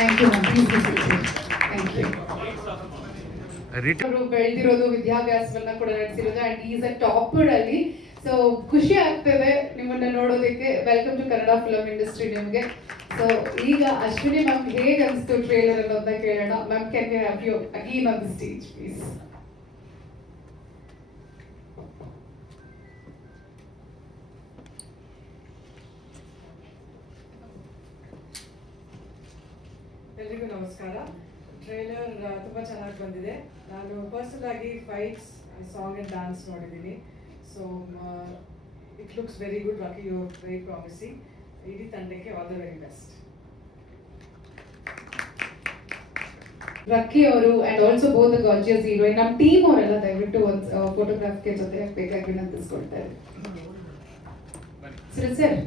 Thank you ma'am, please thank you. ಅವರು ಬೆಳೆದಿರೋದು ವಿದ್ಯಾಭ್ಯಾಸವನ್ನ ಕೂಡ ನಡೆಸಿರೋದು ಅಂಡ್ ಈಸ್ ಅ ಟಾಪರ್ ಅಲ್ಲಿ. ಸೊ ಖುಷಿ ಆಗ್ತದೆ ನಿಮ್ಮನ್ನ ನೋಡೋದಕ್ಕೆ. Welcome to Kannada film industry ನಿಮಗೆ. ಸೊ ಈಗ ಅಶ್ವಿನಿ ಮ್ಯಾಮ್ ಹೇಗೆ ಅನಿಸ್ತು ಟ್ರೇಲರ್ ಅನ್ನೋದನ್ನ ಕೇಳೋಣ. Ma'am, can we have you again on the stage please? ಎಲ್ರಿಗೂ ನಮಸ್ಕಾರ. ಟ್ರೈಲರ್ ತುಂಬ ಚೆನ್ನಾಗಿ ಬಂದಿದೆ. ನಾನು ಪರ್ಸನಲ್ ಆಗಿ ಫೈಟ್ಸ್, ಸಾಂಗ್ ಆ್ಯಂಡ್ ಡ್ಯಾನ್ಸ್ ನೋಡಿದ್ದೀನಿ. So it looks very good. Rocky, you are very promising. ಇಡೀ ತಂಡಕ್ಕೆ all the very best. Rakki ಅವರು and also both the gorgeous heroine, ನಮ್ಮ ಟೀಮ್ ಅವರೆಲ್ಲ ದಯವಿಟ್ಟು ಒಂದು ಫೋಟೋಗ್ರಾಫ್ಗೆ ಜೊತೆ ಬೇಕಾಗಿ ವಿನಂತಿಸ್ಕೊಳ್ತಾ ಇದ್ದಾರೆ. Sir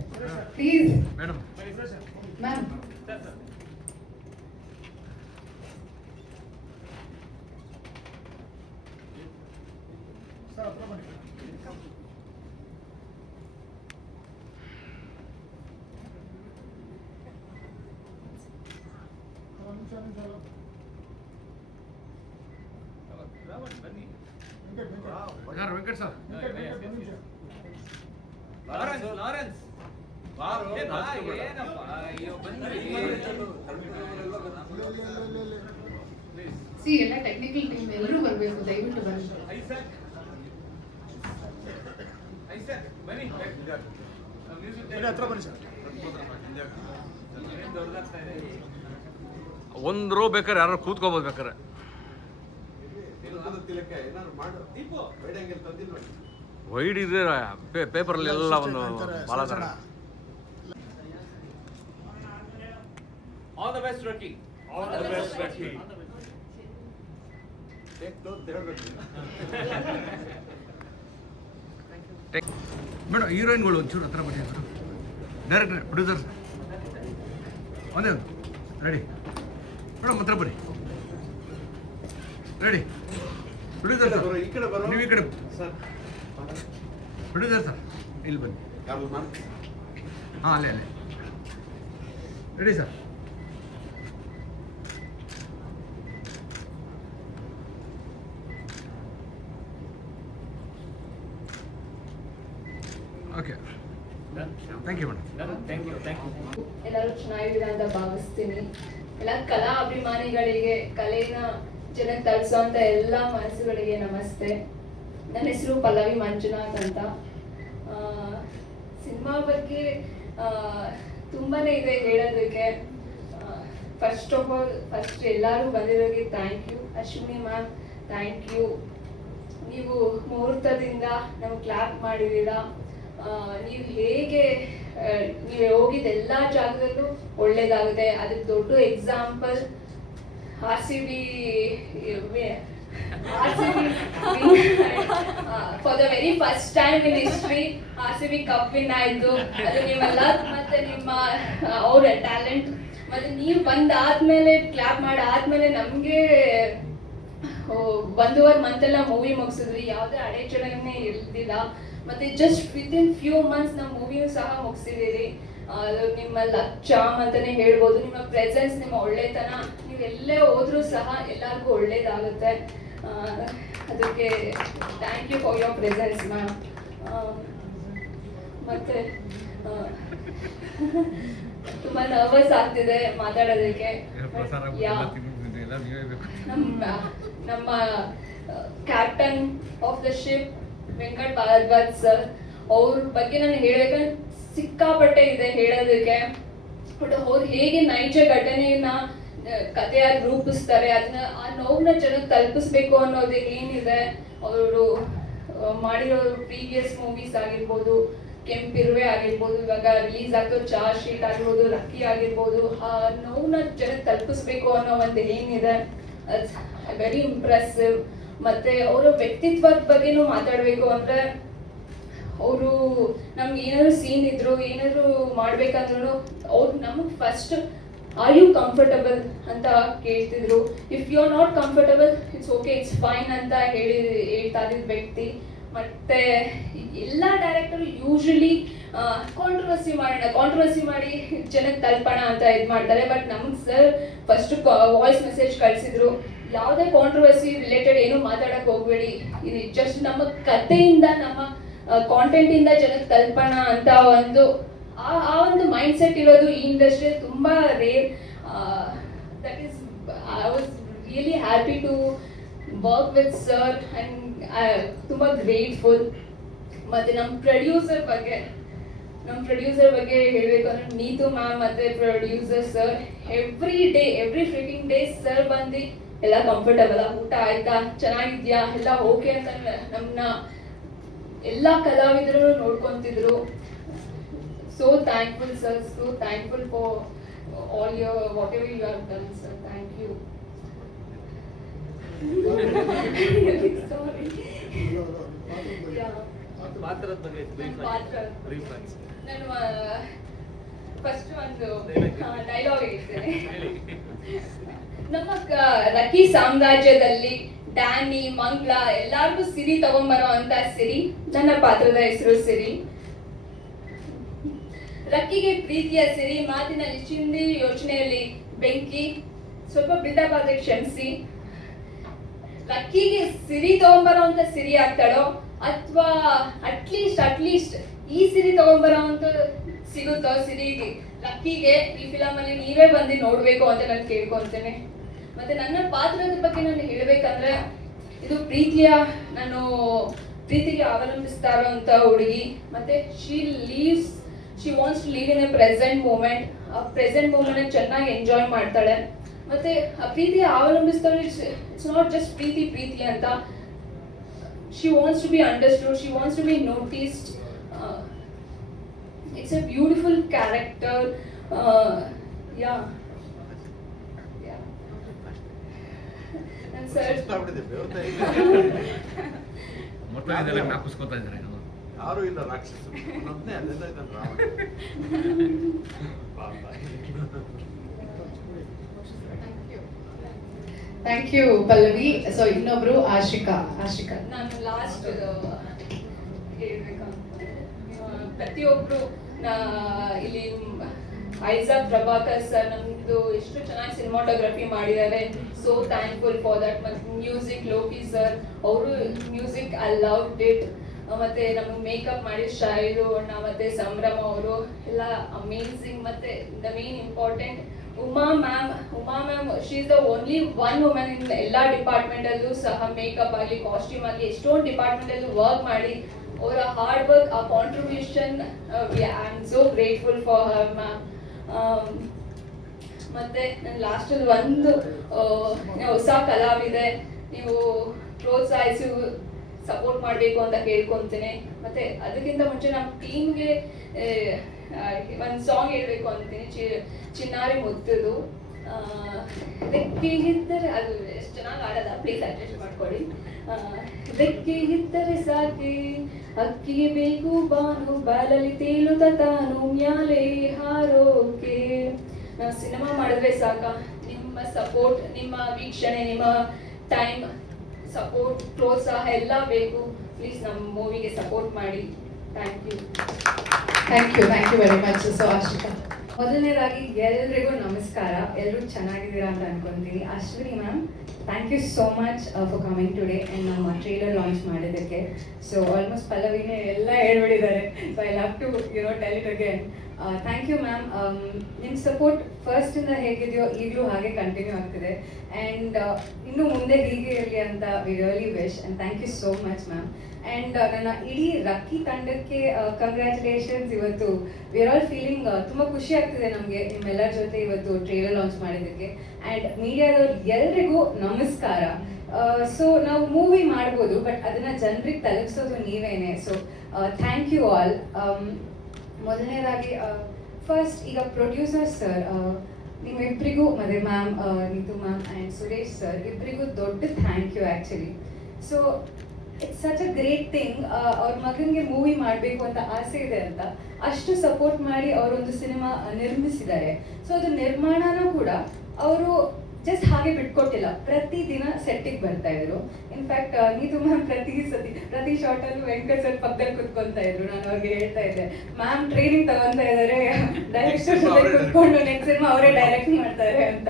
please ma'am. Venkat sir, Lawrence ಸಿ ಎಲ್ಲ ಟೆಕ್ನಿಕಲ್ ಟೀಮ್ ಎಲ್ಲರೂ ಬರಬೇಕು, ದಯವಿಟ್ಟು ಬನ್ನಿ. ಒಂದು ರೋ ಬೇಕಾರೆ ಯಾರು ಕೂತ್ಕೋಬೋದು ಬೇಕಾರೆ. ವೈಡ್ ಇದೆ ಪೇಪರಲ್ಲಿ ಎಲ್ಲ ಒಂದು ಭಾಳ ಥರ. All the best Rocky. All the best Rocky. Madam, ಹೀರೋಯಿನ್ಗಳು ಒಂಚೂರು ಹತ್ರ ಬನ್ನಿ. ಡೈರೆಕ್ಟರ್, ಪ್ರೊಡ್ಯೂಸರ್ ಒಂದೇ ಒಂದು ರೆಡಿ. ಮೇಡಮ್ ಹತ್ರ ಬನ್ನಿ. ರೆಡಿ. ಪ್ರೊಡ್ಯೂಸರ್ ಸರ್, ನೀವು ಈ ಕಡೆ. ಪ್ರೊಡ್ಯೂಸರ್ ಸರ್ ಇಲ್ಲಿ ಬನ್ನಿ. ಹಾಂ, ಅಲ್ಲೇ ready sir. Okay, thank you madam. Thank you. ಎಲ್ಲರೂ ಚೆನ್ನಾಗಿದೆ ಅಂತ ಭಾವಿಸ್ತೀನಿ. ಎಲ್ಲ ಕಲಾ ಅಭಿಮಾನಿಗಳಿಗೆ, ಕಲೆನ ಜನಕ್ಕೆ ತಲುಪಿಸುವಂತ ಎಲ್ಲ ಮನಸ್ಸುಗಳಿಗೆ ನಮಸ್ತೆ. ನನ್ನ ಹೆಸರು ಪಲ್ಲವಿ ಮಂಜುನಾಥ್ ಅಂತ. ಸಿನಿಮಾ ಬಗ್ಗೆ ತುಂಬಾನೇ ಇದೆ ಹೇಳೋದಕ್ಕೆ. ಫಸ್ಟ್ ಆಫ್ ಆಲ್ ಎಲ್ಲರೂ ಬಂದಿರೋರಿಗೆ thank you. Ashwini ma'am, thank you. ನೀವು ಮುಹೂರ್ತದಿಂದ ನಮ್ಗೆ ಕ್ಲಾಪ್ ಮಾಡಿದ್ದೀರಾ. ನೀವು ಹೇಗೆ ನೀವು ಹೋಗಿದ್ದ ಎಲ್ಲ ಜಾಗದಲ್ಲೂ ಒಳ್ಳೇದಾಗುತ್ತೆ. ಅದಕ್ಕೆ ದೊಡ್ಡ example RCB for the very first time in history RCB cup win ಆಯ್ತು. ಅದು ನಿಮ್ಮೆಲ್ಲ ಮತ್ತೆ ನಿಮ್ಮ ಅವರ ಟ್ಯಾಲೆಂಟ್. ಮತ್ತೆ ನೀವು ಬಂದಾದ್ಮೇಲೆ ಕ್ಲಾಪ್ ಮಾಡಾದ್ಮೇಲೆ ನಮಗೆ 1.5 ಮಂತ್ ಎಲ್ಲ ಮೂವಿ ಮುಗಿಸಿದ್ವಿ. ಯಾವುದೇ ಅಡೆಚಣೆನೇ ಇರ್ಲಿಲ್ಲ. ಮತ್ತೆ ಜಸ್ಟ್ ವಿತಿನ್ ಫ್ಯೂ ಮಂತ್ಸ್ ನಾವು ಮೂವಿಯೂ ಸಹ ಮುಗಿಸಿದ್ದೀರಿ. ನಿಮ್ಮ ಚಾಮ್ ಅಂತಾನೆ ಹೇಳ್ಬೋದು. ನಿಮ್ಮ ಪ್ರೆಸೆನ್ಸ್, ನಿಮ್ಮ ಒಳ್ಳೆತನ, ನೀವು ಎಲ್ಲೇ ಹೋದ್ರೂ ಸಹ ಎಲ್ಲರಿಗೂ ಒಳ್ಳೇದಾಗುತ್ತೆ. ಅದಕ್ಕೆ thank you for your presence ma'am. ಮತ್ತೆ ತುಂಬ ನರ್ವಸ್ ಆಗ್ತಿದೆ ಮಾತಾಡೋದಕ್ಕೆ. ನಮ್ಮ captain of the ship Venkat Bharadwaj sir, ಅವ್ರ ಬಗ್ಗೆ ನಾನು ಹೇಳ್ಬೇಕಂದ್ರೆ ಸಿಕ್ಕಾಪಟ್ಟೆ ಇದೆ ಹೇಳೋದಕ್ಕೆ. ಬಟ್ ಅವ್ರು ಹೇಗೆ ನೈಜ ಘಟನೆಯನ್ನ ಕಥೆಯಾಗಿ ರೂಪಿಸ್ತಾರೆ, ಅದನ್ನ ಆ ನೋವನ್ನ ಜನಕ್ಕೆ ತಲುಪಿಸ್ಬೇಕು ಅನ್ನೋದು ಏನಿದೆ. ಅವರು ಮಾಡಿರೋ ಪ್ರೀವಿಯಸ್ ಮೂವೀಸ್ ಆಗಿರ್ಬೋದು, ಕೆಂಪಿರುವೆ ಆಗಿರ್ಬೋದು, ಇವಾಗ ರಿಲೀಸ್ ಆಗೋ ಚಾರ್ಜ್ ಶೀಟ್ ಆಗಿರ್ಬೋದು, ರಕ್ಕಿ ಆಗಿರ್ಬೋದು, ಆ ನೋವನ್ನ ಜನಕ್ಕೆ ತಲುಪಿಸ್ಬೇಕು ಅನ್ನೋ ಒಂದು ಏನಿದೆ, ವೆರಿ ಇಂಪ್ರೆಸಿವ್. ಮತ್ತೆ ಅವರ ವ್ಯಕ್ತಿತ್ವದ ಬಗ್ಗೆನೂ ಮಾತಾಡಬೇಕು ಅಂದ್ರೆ, ಅವರು ನಮ್ಗೆ ಏನಾದ್ರು ಸೀನ್ ಇದ್ರು, ಏನಾದ್ರು ಮಾಡ್ಬೇಕಂದ್ರೂ ಅವ್ರು ನಮಗೆ ಫಸ್ಟ್ ಆರ್ ಯು ಕಂಫರ್ಟಬಲ್ ಅಂತ ಕೇಳ್ತಿದ್ರು. If you are not comfortable, it's okay, it's fine ಅಂತ ಹೇಳ್ತಾ ಇದ್ದ ವ್ಯಕ್ತಿ. ಮತ್ತೆ ಎಲ್ಲ ಡೈರೆಕ್ಟರ್ ಯೂಶಲಿ ಕಾಂಟ್ರವರ್ಸಿ ಮಾಡಿ ಜನಕ್ಕೆ ತಲುಪೋಣ ಅಂತ ಇದು ಮಾಡ್ತಾರೆ. ಬಟ್ ನಮ್ಗೆ ಸರ್ ಫಸ್ಟ್ ವಾಯ್ಸ್ ಮೆಸೇಜ್ ಕಳಿಸಿದ್ರು, ಯಾವುದೇ ಕಾಂಟ್ರವರ್ಸಿ ರಿಲೇಟೆಡ್ ಏನು ಮಾತಾಡಕ್ ಹೋಗ್ಬೇಡಿ, ಇದು ಜಸ್ಟ್ ನಮ್ಮ ಕಥೆಯಿಂದ ನಮ್ಮ ಕಾಂಟೆಂಟ್ ಇಂದ ಜನಕ್ಕೆ ತಲುಪೋಣ ಅಂತ ಆ ಒಂದು ಮೈಂಡ್ ಸೆಟ್ ಇರೋದು ಈ ಇಂಡಸ್ಟ್ರಿ ತುಂಬಾ rare. That is I was really happy to work with sir and ತುಂಬಾ ಗ್ರೇಟ್ಫುಲ್. ಮತ್ತೆ ನಮ್ಮ ಪ್ರೊಡ್ಯೂಸರ್ ಬಗ್ಗೆ ಹೇಳಬೇಕು ಅಂದ್ರೆ ನೀತು ಮ್ಯಾಮ್ ಮತ್ತೆ producer sir every freaking day sir ಬಂದು ಎಲ್ಲ ಕಂಫರ್ಟಬಲ್, ಊಟ ಆಯ್ತಾ, ಚೆನ್ನಾಗಿದ್ಯಾ, ಎಲ್ಲ ಓಕೆ ಅಂತ ನಮ್ಮನ್ನ ಎಲ್ಲ ಕಲಾವಿದರು ನೋಡ್ಕೊಂತಿದ್ರು. So thankful sir, so thankful for all your whatever you have done sir, thank you. Sorry. Yeah. ಪಾತ್ರದ ಬಗ್ಗೆ ಬ್ರೀಫ್ ಆಗಿ ನಾನು ಫಸ್ಟ್ ಒಂದು ಡೈಲಾಗ್ ಹೇಳ್ತೇನೆ. ನಮ್ಮ ರಕಿ ಸಾಮ್ರಾಜ್ಯದಲ್ಲಿ ಡ್ಯಾನಿ, ಮಂಗ್ಲ ಎಲ್ಲಾರ್ಗೂ ಸಿರಿ ತಗೊಂಬರೋ ಅಂತ ಸಿರಿ. ನನ್ನ ಪಾತ್ರದ ಹೆಸರು ಸಿರಿ. ರಕ್ಕಿಗೆ ಪ್ರೀತಿಯ ಸಿರಿ, ಮಾತಿನಲ್ಲಿ ಚಿಂದಿ, ಯೋಚನೆಯಲ್ಲಿ ಬೆಂಕಿ. ಸ್ವಲ್ಪ ಬಿಲ್ಡಪ್ ಆದ್ರೆ ಕ್ಷಮಿಸಿ. ರಕ್ಕಿಗೆ ಸಿರಿ ತಗೊಂಬರೋ ಅಂತ ಸಿರಿ ಆಗ್ತಾಳೋ ಅಥವಾ ಅಟ್ಲೀಸ್ಟ್ ಈ ಸಿರಿ ತಗೊಂಬರೋ ಅಂತ ಸಿಗುತ್ತೋ ಸಿರಿಗೆ ರಕ್ಕಿಗೆ ಈ ಫಿಲಮ್ ಅಲ್ಲಿ ನೀವೇ ಬಂದು ನೋಡ್ಬೇಕು ಅಂತ ನಾನು ಕೇಳ್ಕೊಂತೇನೆ. ಮತ್ತೆ ನನ್ನ ಪಾತ್ರದ ಬಗ್ಗೆ ನಾನು ಹೇಳ್ಬೇಕಂದ್ರೆ, ಇದು ಪ್ರೀತಿಗೆ ಅವಲಂಬಿಸ್ತಾ ಇರೋಂಥ ಹುಡುಗಿ. ಮತ್ತೆ she wants to live in a present moment. ಆ ಪ್ರೆಸೆಂಟ್ ಮೂಮೆಂಟ್ ಚೆನ್ನಾಗಿ ಎಂಜಾಯ್ ಮಾಡ್ತಾಳೆ. ಮತ್ತೆ ಆ ಪ್ರೀತಿಯ ಅವಲಂಬಿಸ್ತಾಳೆ. ಇಟ್ಸ್ ನಾಟ್ ಜಸ್ಟ್ ಪ್ರೀತಿ ಅಂತ. She wants to be understood, she wants to be noticed. It's a beautiful character. Sir ಜ್ಞಾಪಿಸ್ಕೊತಾ ಇದ್ದಾರೆ ಯಾರು ಇಲ್ಲ, ರಾಕ್ಷಸರು ನಮ್ಮನ್ನೇ ಅಲ್ಲೆಲ್ಲ ಇದ್ದಾನೆ Ravana. Thank you Pallavi. So ಇನ್ನೊಬ್ರು ಆಶಿಕಾ. ನಾನು ಲಾಸ್ಟ್ ಹೇಳ್ಬೇಕಂತ, ಪ್ರತಿಯೊಬ್ರು ಇಲ್ಲಿ ಐಜಾಕ್ ಪ್ರಭಾಕರ್ ಸರ್ ನಮ್ದು ಎಷ್ಟು ಚೆನ್ನಾಗಿ ಸಿನಿಮಾಟೋಗ್ರಫಿ ಮಾಡಿದ್ದಾರೆ. So thankful for that. ಮತ್ತೆ ಮ್ಯೂಸಿಕ್ ಲೋಕಿ ಸರ್, ಅವರು ಮ್ಯೂಸಿಕ್ ಐ ಲವ್ಡ್ ಇಟ್. ಮತ್ತೆ ನಮಗೆ ಮೇಕಪ್ ಮಾಡಿ ಶಾಯಿರು ಅಣ್ಣ ಮತ್ತೆ ಸಂಭ್ರಮ ಅವರು ಎಲ್ಲ ಅಮೇಝಿಂಗ್. ಮತ್ತೆ the main important Uma ma'am she is the only one woman in ಎಲ್ಲ ಡಿಪಾರ್ಟ್ಮೆಂಟ್ ಅಲ್ಲೂ ಸಹ ಮೇಕಪ್ ಆಗಲಿ, ಕಾಸ್ಟ್ಯೂಮ್ ಆಗಲಿ ಎಷ್ಟೊಂದು ಡಿಪಾರ್ಟ್ಮೆಂಟ್ ಅಲ್ಲೂ ವರ್ಕ್ ಮಾಡಿ ಅವರ ಹಾರ್ಡ್ ವರ್ಕ್, ಆ contribution I am so grateful for her ma'am. ಮತ್ತೆ ನಾನು ಲಾಸ್ಟಲ್ಲಿ ಒಂದು ಹೊಸ ಕಲಾವಿದೆ, ನೀವು ಪ್ರೋತ್ಸಾಹಿಸಿ ಸಪೋರ್ಟ್ ಮಾಡಬೇಕು ಅಂತ ಕೇಳ್ಕೊತೀನಿ. ಮತ್ತೆ ಅದಕ್ಕಿಂತ ಮುಂಚೆ ನಮ್ಮ ಟೀಮ್ಗೆ ಒಂದು ಸಾಂಗ್ ಹೇಳ್ಬೇಕು ಅಂತೀನಿ, ಚಿನ್ನಾರಿ ಮುತ್ತದು. ಬೆಕ್ಕಿ ಇದ್ದರೆ, ಅದು ಎಷ್ಟು ಚೆನ್ನಾಗಿ ಆಡೋದ, ಪ್ಲೀಸ್ ಅಡ್ಜಸ್ಟ್ ಮಾಡ್ಕೊಳ್ಳಿ. ಬೆಕ್ಕಿ ಇದ್ದರೆ ಸಾಕಿ ಅಕ್ಕಿಗೆ ಬೇಕು ಬಾನು, ಬಾಲಲ್ಲಿ ತೇಲುತ್ತ ತಾನು ಮ್ಯಾಲೆ ಹಾರೋಕೆ. ನಾವು ಸಿನಿಮಾ ಮಾಡಿದ್ರೆ ಸಾಕ, ನಿಮ್ಮ ಸಪೋರ್ಟ್, ನಿಮ್ಮ ವೀಕ್ಷಣೆ, ನಿಮ್ಮ ಟೈಮ್, ಸಪೋರ್ಟ್, ಪ್ರೋತ್ಸಾಹ ಎಲ್ಲ ಬೇಕು. ಪ್ಲೀಸ್ ನಮ್ಮ ಮೂವಿಗೆ ಸಪೋರ್ಟ್ ಮಾಡಿ. Thank you very much. So Ashika, ಮೊದಲನೇದಾಗಿ ಎಲ್ರಿಗೂ ನಮಸ್ಕಾರ. ಎಲ್ಲರೂ ಚೆನ್ನಾಗಿದ್ದೀರಾ ಅಂತ ಅನ್ಕೊಂತೀನಿ. Ashwini ma'am, thank you so much for coming today and ನಮ್ಮ ಟ್ರೇಲರ್ ಲಾಂಚ್ ಮಾಡಿದ್ದಕ್ಕೆ. ಸೊ ಆಲ್ಮೋಸ್ಟ್ ಪಲ್ಲವಿನೇ ಎಲ್ಲ ಹೇಳ್ಬಿಟ್ಟಿದ್ದಾರೆ. So I love to tell it again. Thank you ma'am. ನಿಮ್ಮ ಸಪೋರ್ಟ್ ಫಸ್ಟಿಂದ ಹೇಗಿದೆಯೋ ಈಗಲೂ ಹಾಗೆ ಕಂಟಿನ್ಯೂ ಆಗ್ತಿದೆ. ಆ್ಯಂಡ್ ಇನ್ನು ಮುಂದೆ ಹೀಗೆ ಇರಲಿ ಅಂತ we really wish. And thank you so much ma'am. And ನನ್ನ ಇಡೀ ರಕ್ಕಿ ತಂಡಕ್ಕೆ ಕಂಗ್ರ್ಯಾಚುಲೇಷನ್ಸ್. ಇವತ್ತು ವಿ ಆರ್ ಆಲ್ ಫೀಲಿಂಗ್ ತುಂಬ ಖುಷಿ ಆಗ್ತಿದೆ ನಮಗೆ ನಿಮ್ಮೆಲ್ಲರ ಜೊತೆ ಇವತ್ತು ಟ್ರೇಲರ್ ಲಾಂಚ್ ಮಾಡಿದ್ದಕ್ಕೆ. ಆ್ಯಂಡ್ ಮೀಡಿಯಾದವ್ರು ಎಲ್ರಿಗೂ ನಮಸ್ಕಾರ. ಸೊ ನಾವು ಮೂವಿ ಮಾಡ್ಬೋದು, ಬಟ್ ಅದನ್ನು ಜನರಿಗೆ ತಲುಪಿಸೋದು ನೀವೇನೆ. So thank you all. ಮೊದಲನೇದಾಗಿ ಫಸ್ಟ್ ಈಗ ಪ್ರೊಡ್ಯೂಸರ್ ಸರ್ ನಿಮ್ಮಿಬ್ಬರಿಗೂ, ಮತ್ತು ma'am Neetu ma'am and Suresh sir ಇಬ್ಬರಿಗೂ ದೊಡ್ಡ thank you actually. So it's such a great thing. ಅವ್ರ ಮಗನಿಗೆ ಮೂವಿ ಮಾಡಬೇಕು ಅಂತ ಆಸೆ ಇದೆ ಅಂತ ಅಷ್ಟು ಸಪೋರ್ಟ್ ಮಾಡಿ ಅವರೊಂದು ಸಿನಿಮಾ ನಿರ್ಮಿಸಿದ್ದಾರೆ. ಸೊ ಅದು ನಿರ್ಮಾಣನೂ ಕೂಡ ಅವರು ಜಸ್ಟ್ ಹಾಗೆ ಬಿಟ್ಕೊಟ್ಟಿಲ್ಲ, ಪ್ರತಿ ದಿನ ಸೆಟ್ಟಿಗೆ ಬರ್ತಾ ಇದ್ರು. ಇನ್ಫ್ಯಾಕ್ಟ್ ನೀತು ಮ್ಯಾಮ್ ಪ್ರತಿ ಶಾರ್ಟಲ್ಲೂ ವೆಂಕಟ್ ಸರ್ ಪಕ್ಕದಲ್ಲಿ ಕುತ್ಕೊಂತ ಇದ್ರು. ನಾನು ಅವ್ರಿಗೆ ಹೇಳ್ತಾ ಇದ್ದೆ, ಮ್ಯಾಮ್ ಟ್ರೈನಿಂಗ್ ತಗೊಂತಾ ಇದ್ದಾರೆ, ಡೈರೆಕ್ಟರ್ ಜೊತೆ ಕುತ್ಕೊಂಡು ನೆಕ್ಸ್ಟ್ ಸಿನಿಮಾ ಅವರೇ ಡೈರೆಕ್ಟ್ ಮಾಡ್ತಾರೆ ಅಂತ.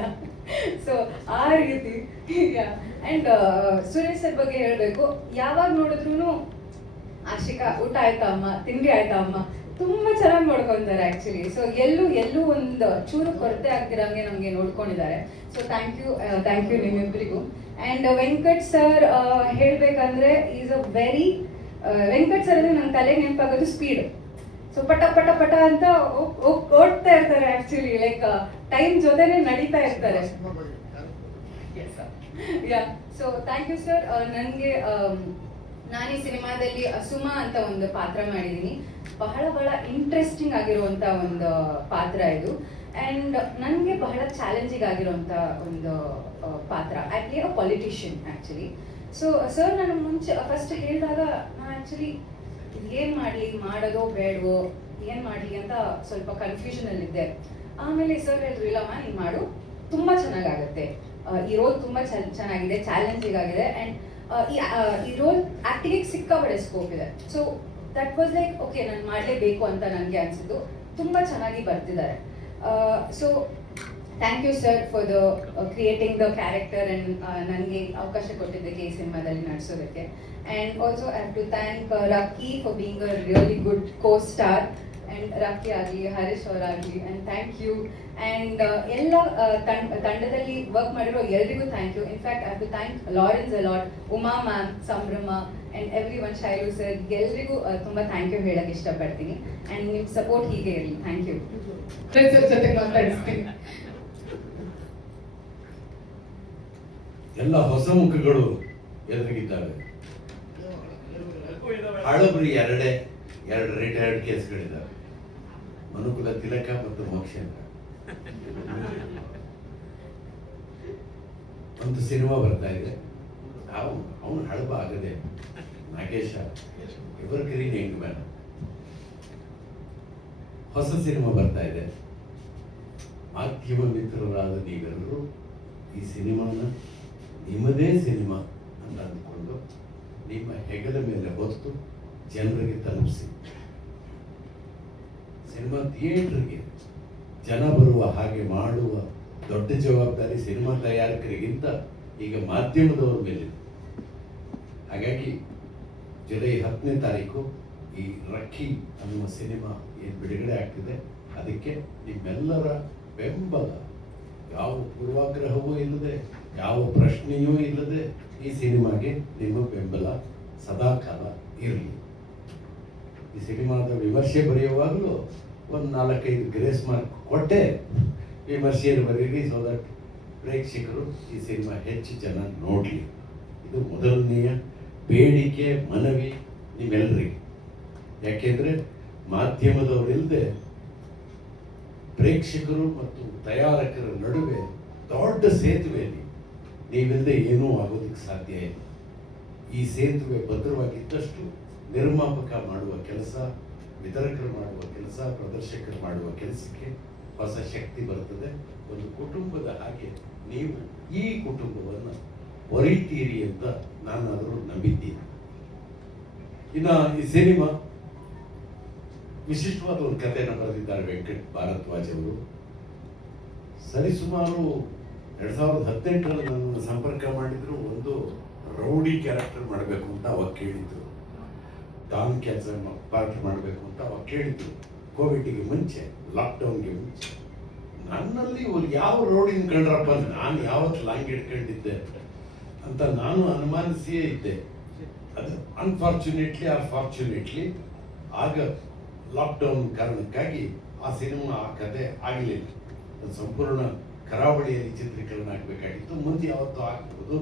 ಸೊ ಆ ರೀತಿ. ಆ್ಯಂಡ್ ಸುರೇಶ್ ಸರ್ ಬಗ್ಗೆ ಹೇಳಬೇಕು, ಯಾವಾಗ ನೋಡಿದ್ರು ಆಶಿಕಾ ಊಟ ಆಯ್ತಾ ಅಮ್ಮ, ತಿಂಡಿ ಆಯ್ತಾ ಅಮ್ಮ, ತುಂಬಾ ಚೆನ್ನಾಗಿ ನೋಡ್ಕೊಂತಾರೆ ಆಕ್ಚುಲಿ. ಸೊ ಎಲ್ಲೂ ಒಂದು ಚೂರು ಕೊರತೆ ಆಗ್ತಿರಂಗೆ ನಮಗೆ ನೋಡ್ಕೊಂಡಿದ್ದಾರೆ. ಸೊ ಥ್ಯಾಂಕ್ ಯು ನಿಮ್ಮಿಬ್ಬರಿಗೂ. ಆ್ಯಂಡ್ ವೆಂಕಟ್ ಸರ್ ಹೇಳ್ಬೇಕಂದ್ರೆ is a very Venkat sir ಅಂದ್ರೆ ನನ್ನ ತಲೆಗೆ ನೆನಪಾಗೋದು ಸ್ಪೀಡ್. ಸೊ ಪಟ ಪಟ ಪಟ ಅಂತ ಓಡ್ತಾ ಇರ್ತಾರೆ ಆಕ್ಚುಲಿ, ಲೈಕ್ ಟೈಮ್ ಜೊತೆನೆ ನಡೀತಾ ಇರ್ತಾರೆ. So thank you sir. ನನಗೆ ನಾನು ಈ ಸಿನಿಮಾದಲ್ಲಿ ಸುಮಾ ಅಂತ ಒಂದು ಪಾತ್ರ ಮಾಡಿದ್ದೀನಿ. ಬಹಳ ಇಂಟ್ರೆಸ್ಟಿಂಗ್ ಆಗಿರುವಂಥ ಒಂದು ಪಾತ್ರ ಇದು. ಆ್ಯಂಡ್ ನನಗೆ ಬಹಳ ಚಾಲೆಂಜಿಂಗ್ ಆಗಿರುವಂಥ ಒಂದು ಪಾತ್ರ. I play a politician actually. So sir ನಾನು ಮುಂಚೆ ಫಸ್ಟ್ ಹೇಳಿದಾಗ ನಾನು ಆ್ಯಕ್ಚುಲಿ ಏನು ಮಾಡಲಿ, ಮಾಡೋದೋ ಬೇಡವೋ, ಏನು ಮಾಡಲಿ ಅಂತ ಸ್ವಲ್ಪ ಕನ್ಫ್ಯೂಷನಲ್ಲಿದ್ದೆ. ಆಮೇಲೆ ಸರ್ ಹೇಳಿದ್ರು, ಇಲ್ಲಮ್ಮ ನೀನು ಮಾಡು, ತುಂಬ ಚೆನ್ನಾಗಾಗುತ್ತೆ, ಈ ರೋಲ್ ತುಂಬ ಚೆನ್ನಾಗಿದೆ, ಚಾಲೆಂಜಿಂಗ್ ಆಗಿದೆ. ಆ್ಯಂಡ್ ಈ ರೋಲ್ ಆ್ಯಕ್ಟಿಂಗಿಗೆ ಸಿಕ್ಕಾಪಟ್ಟೆ ಸ್ಕೋಪ್ ಇದೆ. So that was like okay, ನಾನು ಮಾಡಲೇಬೇಕು ಅಂತ ನನಗೆ ಅನಿಸಿದ್ದು. ತುಂಬ ಚೆನ್ನಾಗಿ ಬರ್ತಿದ್ದಾರೆ. So thank you sir for the creating the character and ನನಗೆ ಅವಕಾಶ ಕೊಟ್ಟಿದ್ದಕ್ಕೆ ಈ ಸಿನಿಮಾದಲ್ಲಿ ನಡೆಸೋದಕ್ಕೆ. And also I have to thank Rocky for being a really good costar. And Rocky ಆಗಲಿ, ಹರೀಶ್ ಅವರಾಗಲಿ, ಆ್ಯಂಡ್ ಥ್ಯಾಂಕ್ ಯು. ಆ್ಯಂಡ್ ಎಲ್ಲ ತಂಡದಲ್ಲಿ ವರ್ಕ್ ಮಾಡಿರೋ ಎಲ್ರಿಗೂ thank you. In fact I have to thank Lawrence a lot, Uma ma'am, ಸಂಭ್ರಮ and every one, Shailu sir, ಎಲ್ರಿಗೂ ತುಂಬ thank you ಹೇಳಕ್ಕೆ ಇಷ್ಟಪಡ್ತೀನಿ. ಆ್ಯಂಡ್ ನಿಮ್ಮ ಸಪೋರ್ಟ್ ಹೀಗೆ ಇರಲಿ. Thank you. ಸರ್ ಜೊತೆ ಮಾತಾಡಿಸ್ತೀನಿ. ಎಲ್ಲ ಹೊಸ ಮುಖಗಳು ಎದುರಿಗಿದ್ದಾವೆ. ಹಳಬರಿ ಎರಡು ರಿಟೈರ್ಡ್ ಕೇಸ್ಗಳಿದ್ದಾವೆ, ಮನುಕುಲ ತಿಲಕ ಮತ್ತು ಮೋಕ್ಷೇಂದ್ರ. ಒಂದು ಸಿನಿಮಾ ಬರ್ತಾ ಇದೆ, ಅವನು ಹಳಬ ಆಗದೆ Nagesha evergreen young man. ಹೊಸ ಸಿನಿಮಾ ಬರ್ತಾ ಇದೆ. ಮಾಧ್ಯಮ ಮಿತ್ರರಾದ ನೀವೆಲ್ಲರೂ ಈ ಸಿನಿಮಾನ ನಿಮ್ಮದೇ ಸಿನಿಮಾ ಅಂತ ಅಂದ್ಕೊಂಡು ನಿಮ್ಮ ಹೆಗಲ ಮೇಲೆ ಹೊತ್ತು ಜನರಿಗೆ ತಲುಪಿಸಿ. ಸಿನಿಮಾ ಥಿಯೇಟರ್ಗೆ ಜನ ಬರುವ ಹಾಗೆ ಮಾಡುವ ದೊಡ್ಡ ಜವಾಬ್ದಾರಿ ಸಿನಿಮಾ ತಯಾರಕರಿಗಿಂತ ಈಗ ಮಾಧ್ಯಮದವ್ರ ಮೇಲಿದೆ. ಹಾಗಾಗಿ ಜುಲೈ 10ನೇ ತಾರೀಕು ಈ ರಕ್ಕಿ ಅನ್ನುವ ಸಿನಿಮಾ ಏನು ಬಿಡುಗಡೆ ಆಗ್ತಿದೆ, ಅದಕ್ಕೆ ನಿಮ್ಮೆಲ್ಲರ ಬೆಂಬಲ, ಯಾವ ಪೂರ್ವಾಗ್ರಹವೂ ಇಲ್ಲದೆ, ಯಾವ ಪ್ರಶ್ನೆಯೂ ಇಲ್ಲದೆ ಈ ಸಿನಿಮಾಗೆ ನಿಮ್ಮ ಬೆಂಬಲ ಸದಾಕಾಲ ಇರಲಿ. ಈ ಸಿನಿಮಾದ ವಿಮರ್ಶೆ ಬರೆಯುವಾಗಲೂ ಒಂದು 4-5 ಗ್ರೇಸ್ ಮಾರ್ಕ್ ಕೊಟ್ಟೆ ವಿಮರ್ಶೆಯನ್ನು ಬರೀರಿ, ಸೊ ದಟ್ ಪ್ರೇಕ್ಷಕರು ಈ ಸಿನಿಮಾ ಹೆಚ್ಚು ಜನ ನೋಡಲಿ. ಇದು ಮೊದಲನೆಯ ಬೇಡಿಕೆ, ಮನವಿ ನಿಮ್ಮೆಲ್ಲರಿಗೆ. ಯಾಕೆಂದರೆ ಮಾಧ್ಯಮದವರಿಲ್ಲದೆ ಪ್ರೇಕ್ಷಕರು ಮತ್ತು ತಯಾರಕರ ನಡುವೆ ದೊಡ್ಡ ಸೇತುವೆಯಲ್ಲಿ ನೀವಿಲ್ಲದೆ ಏನೂ ಆಗೋದಕ್ಕೆ ಸಾಧ್ಯ ಇಲ್ಲ. ಈ ಸೇತುವೆ ಭದ್ರವಾಗಿದ್ದಷ್ಟು ನಿರ್ಮಾಪಕ ಮಾಡುವ ಕೆಲಸ, ವಿತರಕರು ಮಾಡುವ ಕೆಲಸ, ಪ್ರದರ್ಶಕರು ಮಾಡುವ ಕೆಲಸಕ್ಕೆ ಹೊಸ ಶಕ್ತಿ ಬರುತ್ತದೆ. ಒಂದು ಕುಟುಂಬದ ಹಾಗೆ ನೀವು ಈ ಕುಟುಂಬವನ್ನು ಹೊರಿತೀರಿ ಅಂತ ನಾನಾದರೂ ನಂಬಿದ್ದೀನಿ. ಇನ್ನು ಈ ಸಿನಿಮಾ ವಿಶಿಷ್ಟವಾದ ಒಂದು ಕಥೆಯನ್ನು ಬರೆದಿದ್ದಾರೆ ವೆಂಕಟ್ ಭಾರದ್ವಾಜ್ ಅವರು. ಸರಿಸುಮಾರು 2018ರಲ್ಲಿ ನನ್ನನ್ನು ಸಂಪರ್ಕ ಮಾಡಿದ್ರು. ಒಂದು ರೌಡಿ ಕ್ಯಾರೆಕ್ಟರ್ ಮಾಡಬೇಕು ಅಂತ ಅವಾಗ ಕೇಳಿದ್ರು, ಡಾನ್ ಕೆಲಸ ಪಾತ್ರ ಮಾಡಬೇಕು ಅಂತ ಅವಾಗ ಕೇಳಿದ್ರು. ಕೋವಿಡ್ಗೆ ಮುಂಚೆ, ಲಾಕ್ಡೌನ್ಗೆ ಮುಂಚೆ. ನನ್ನಲ್ಲಿ ಯಾವ ರೌಡಿನ ಕಂಡ್ರಪ್ಪ, ನಾನು ಯಾವತ್ತು ಲಾಂಗ್ ಇಟ್ಕೊಂಡಿದ್ದೆ ಅಂತ ನಾನು ಅನುಮಾನಿಸಿಯೇ ಇದ್ದೆ. ಅದು ಅನ್ಫಾರ್ಚುನೇಟ್ಲಿ ಆರ್ ಫಾರ್ಚುನೇಟ್ಲಿ ಆಗ ಲಾಕ್ಡೌನ್ ಕಾರಣಕ್ಕಾಗಿ ಆ ಸಿನಿಮಾ, ಆ ಕತೆ ಆಗಲಿಲ್ಲ. ಅದು ಸಂಪೂರ್ಣ ಕರಾವಳಿಯಲ್ಲಿ ಚಿತ್ರೀಕರಣ ಆಗಬೇಕಾಗಿತ್ತು. ಮುಂದೆ ಯಾವತ್ತೂ ಆಗ್ಬೋದು,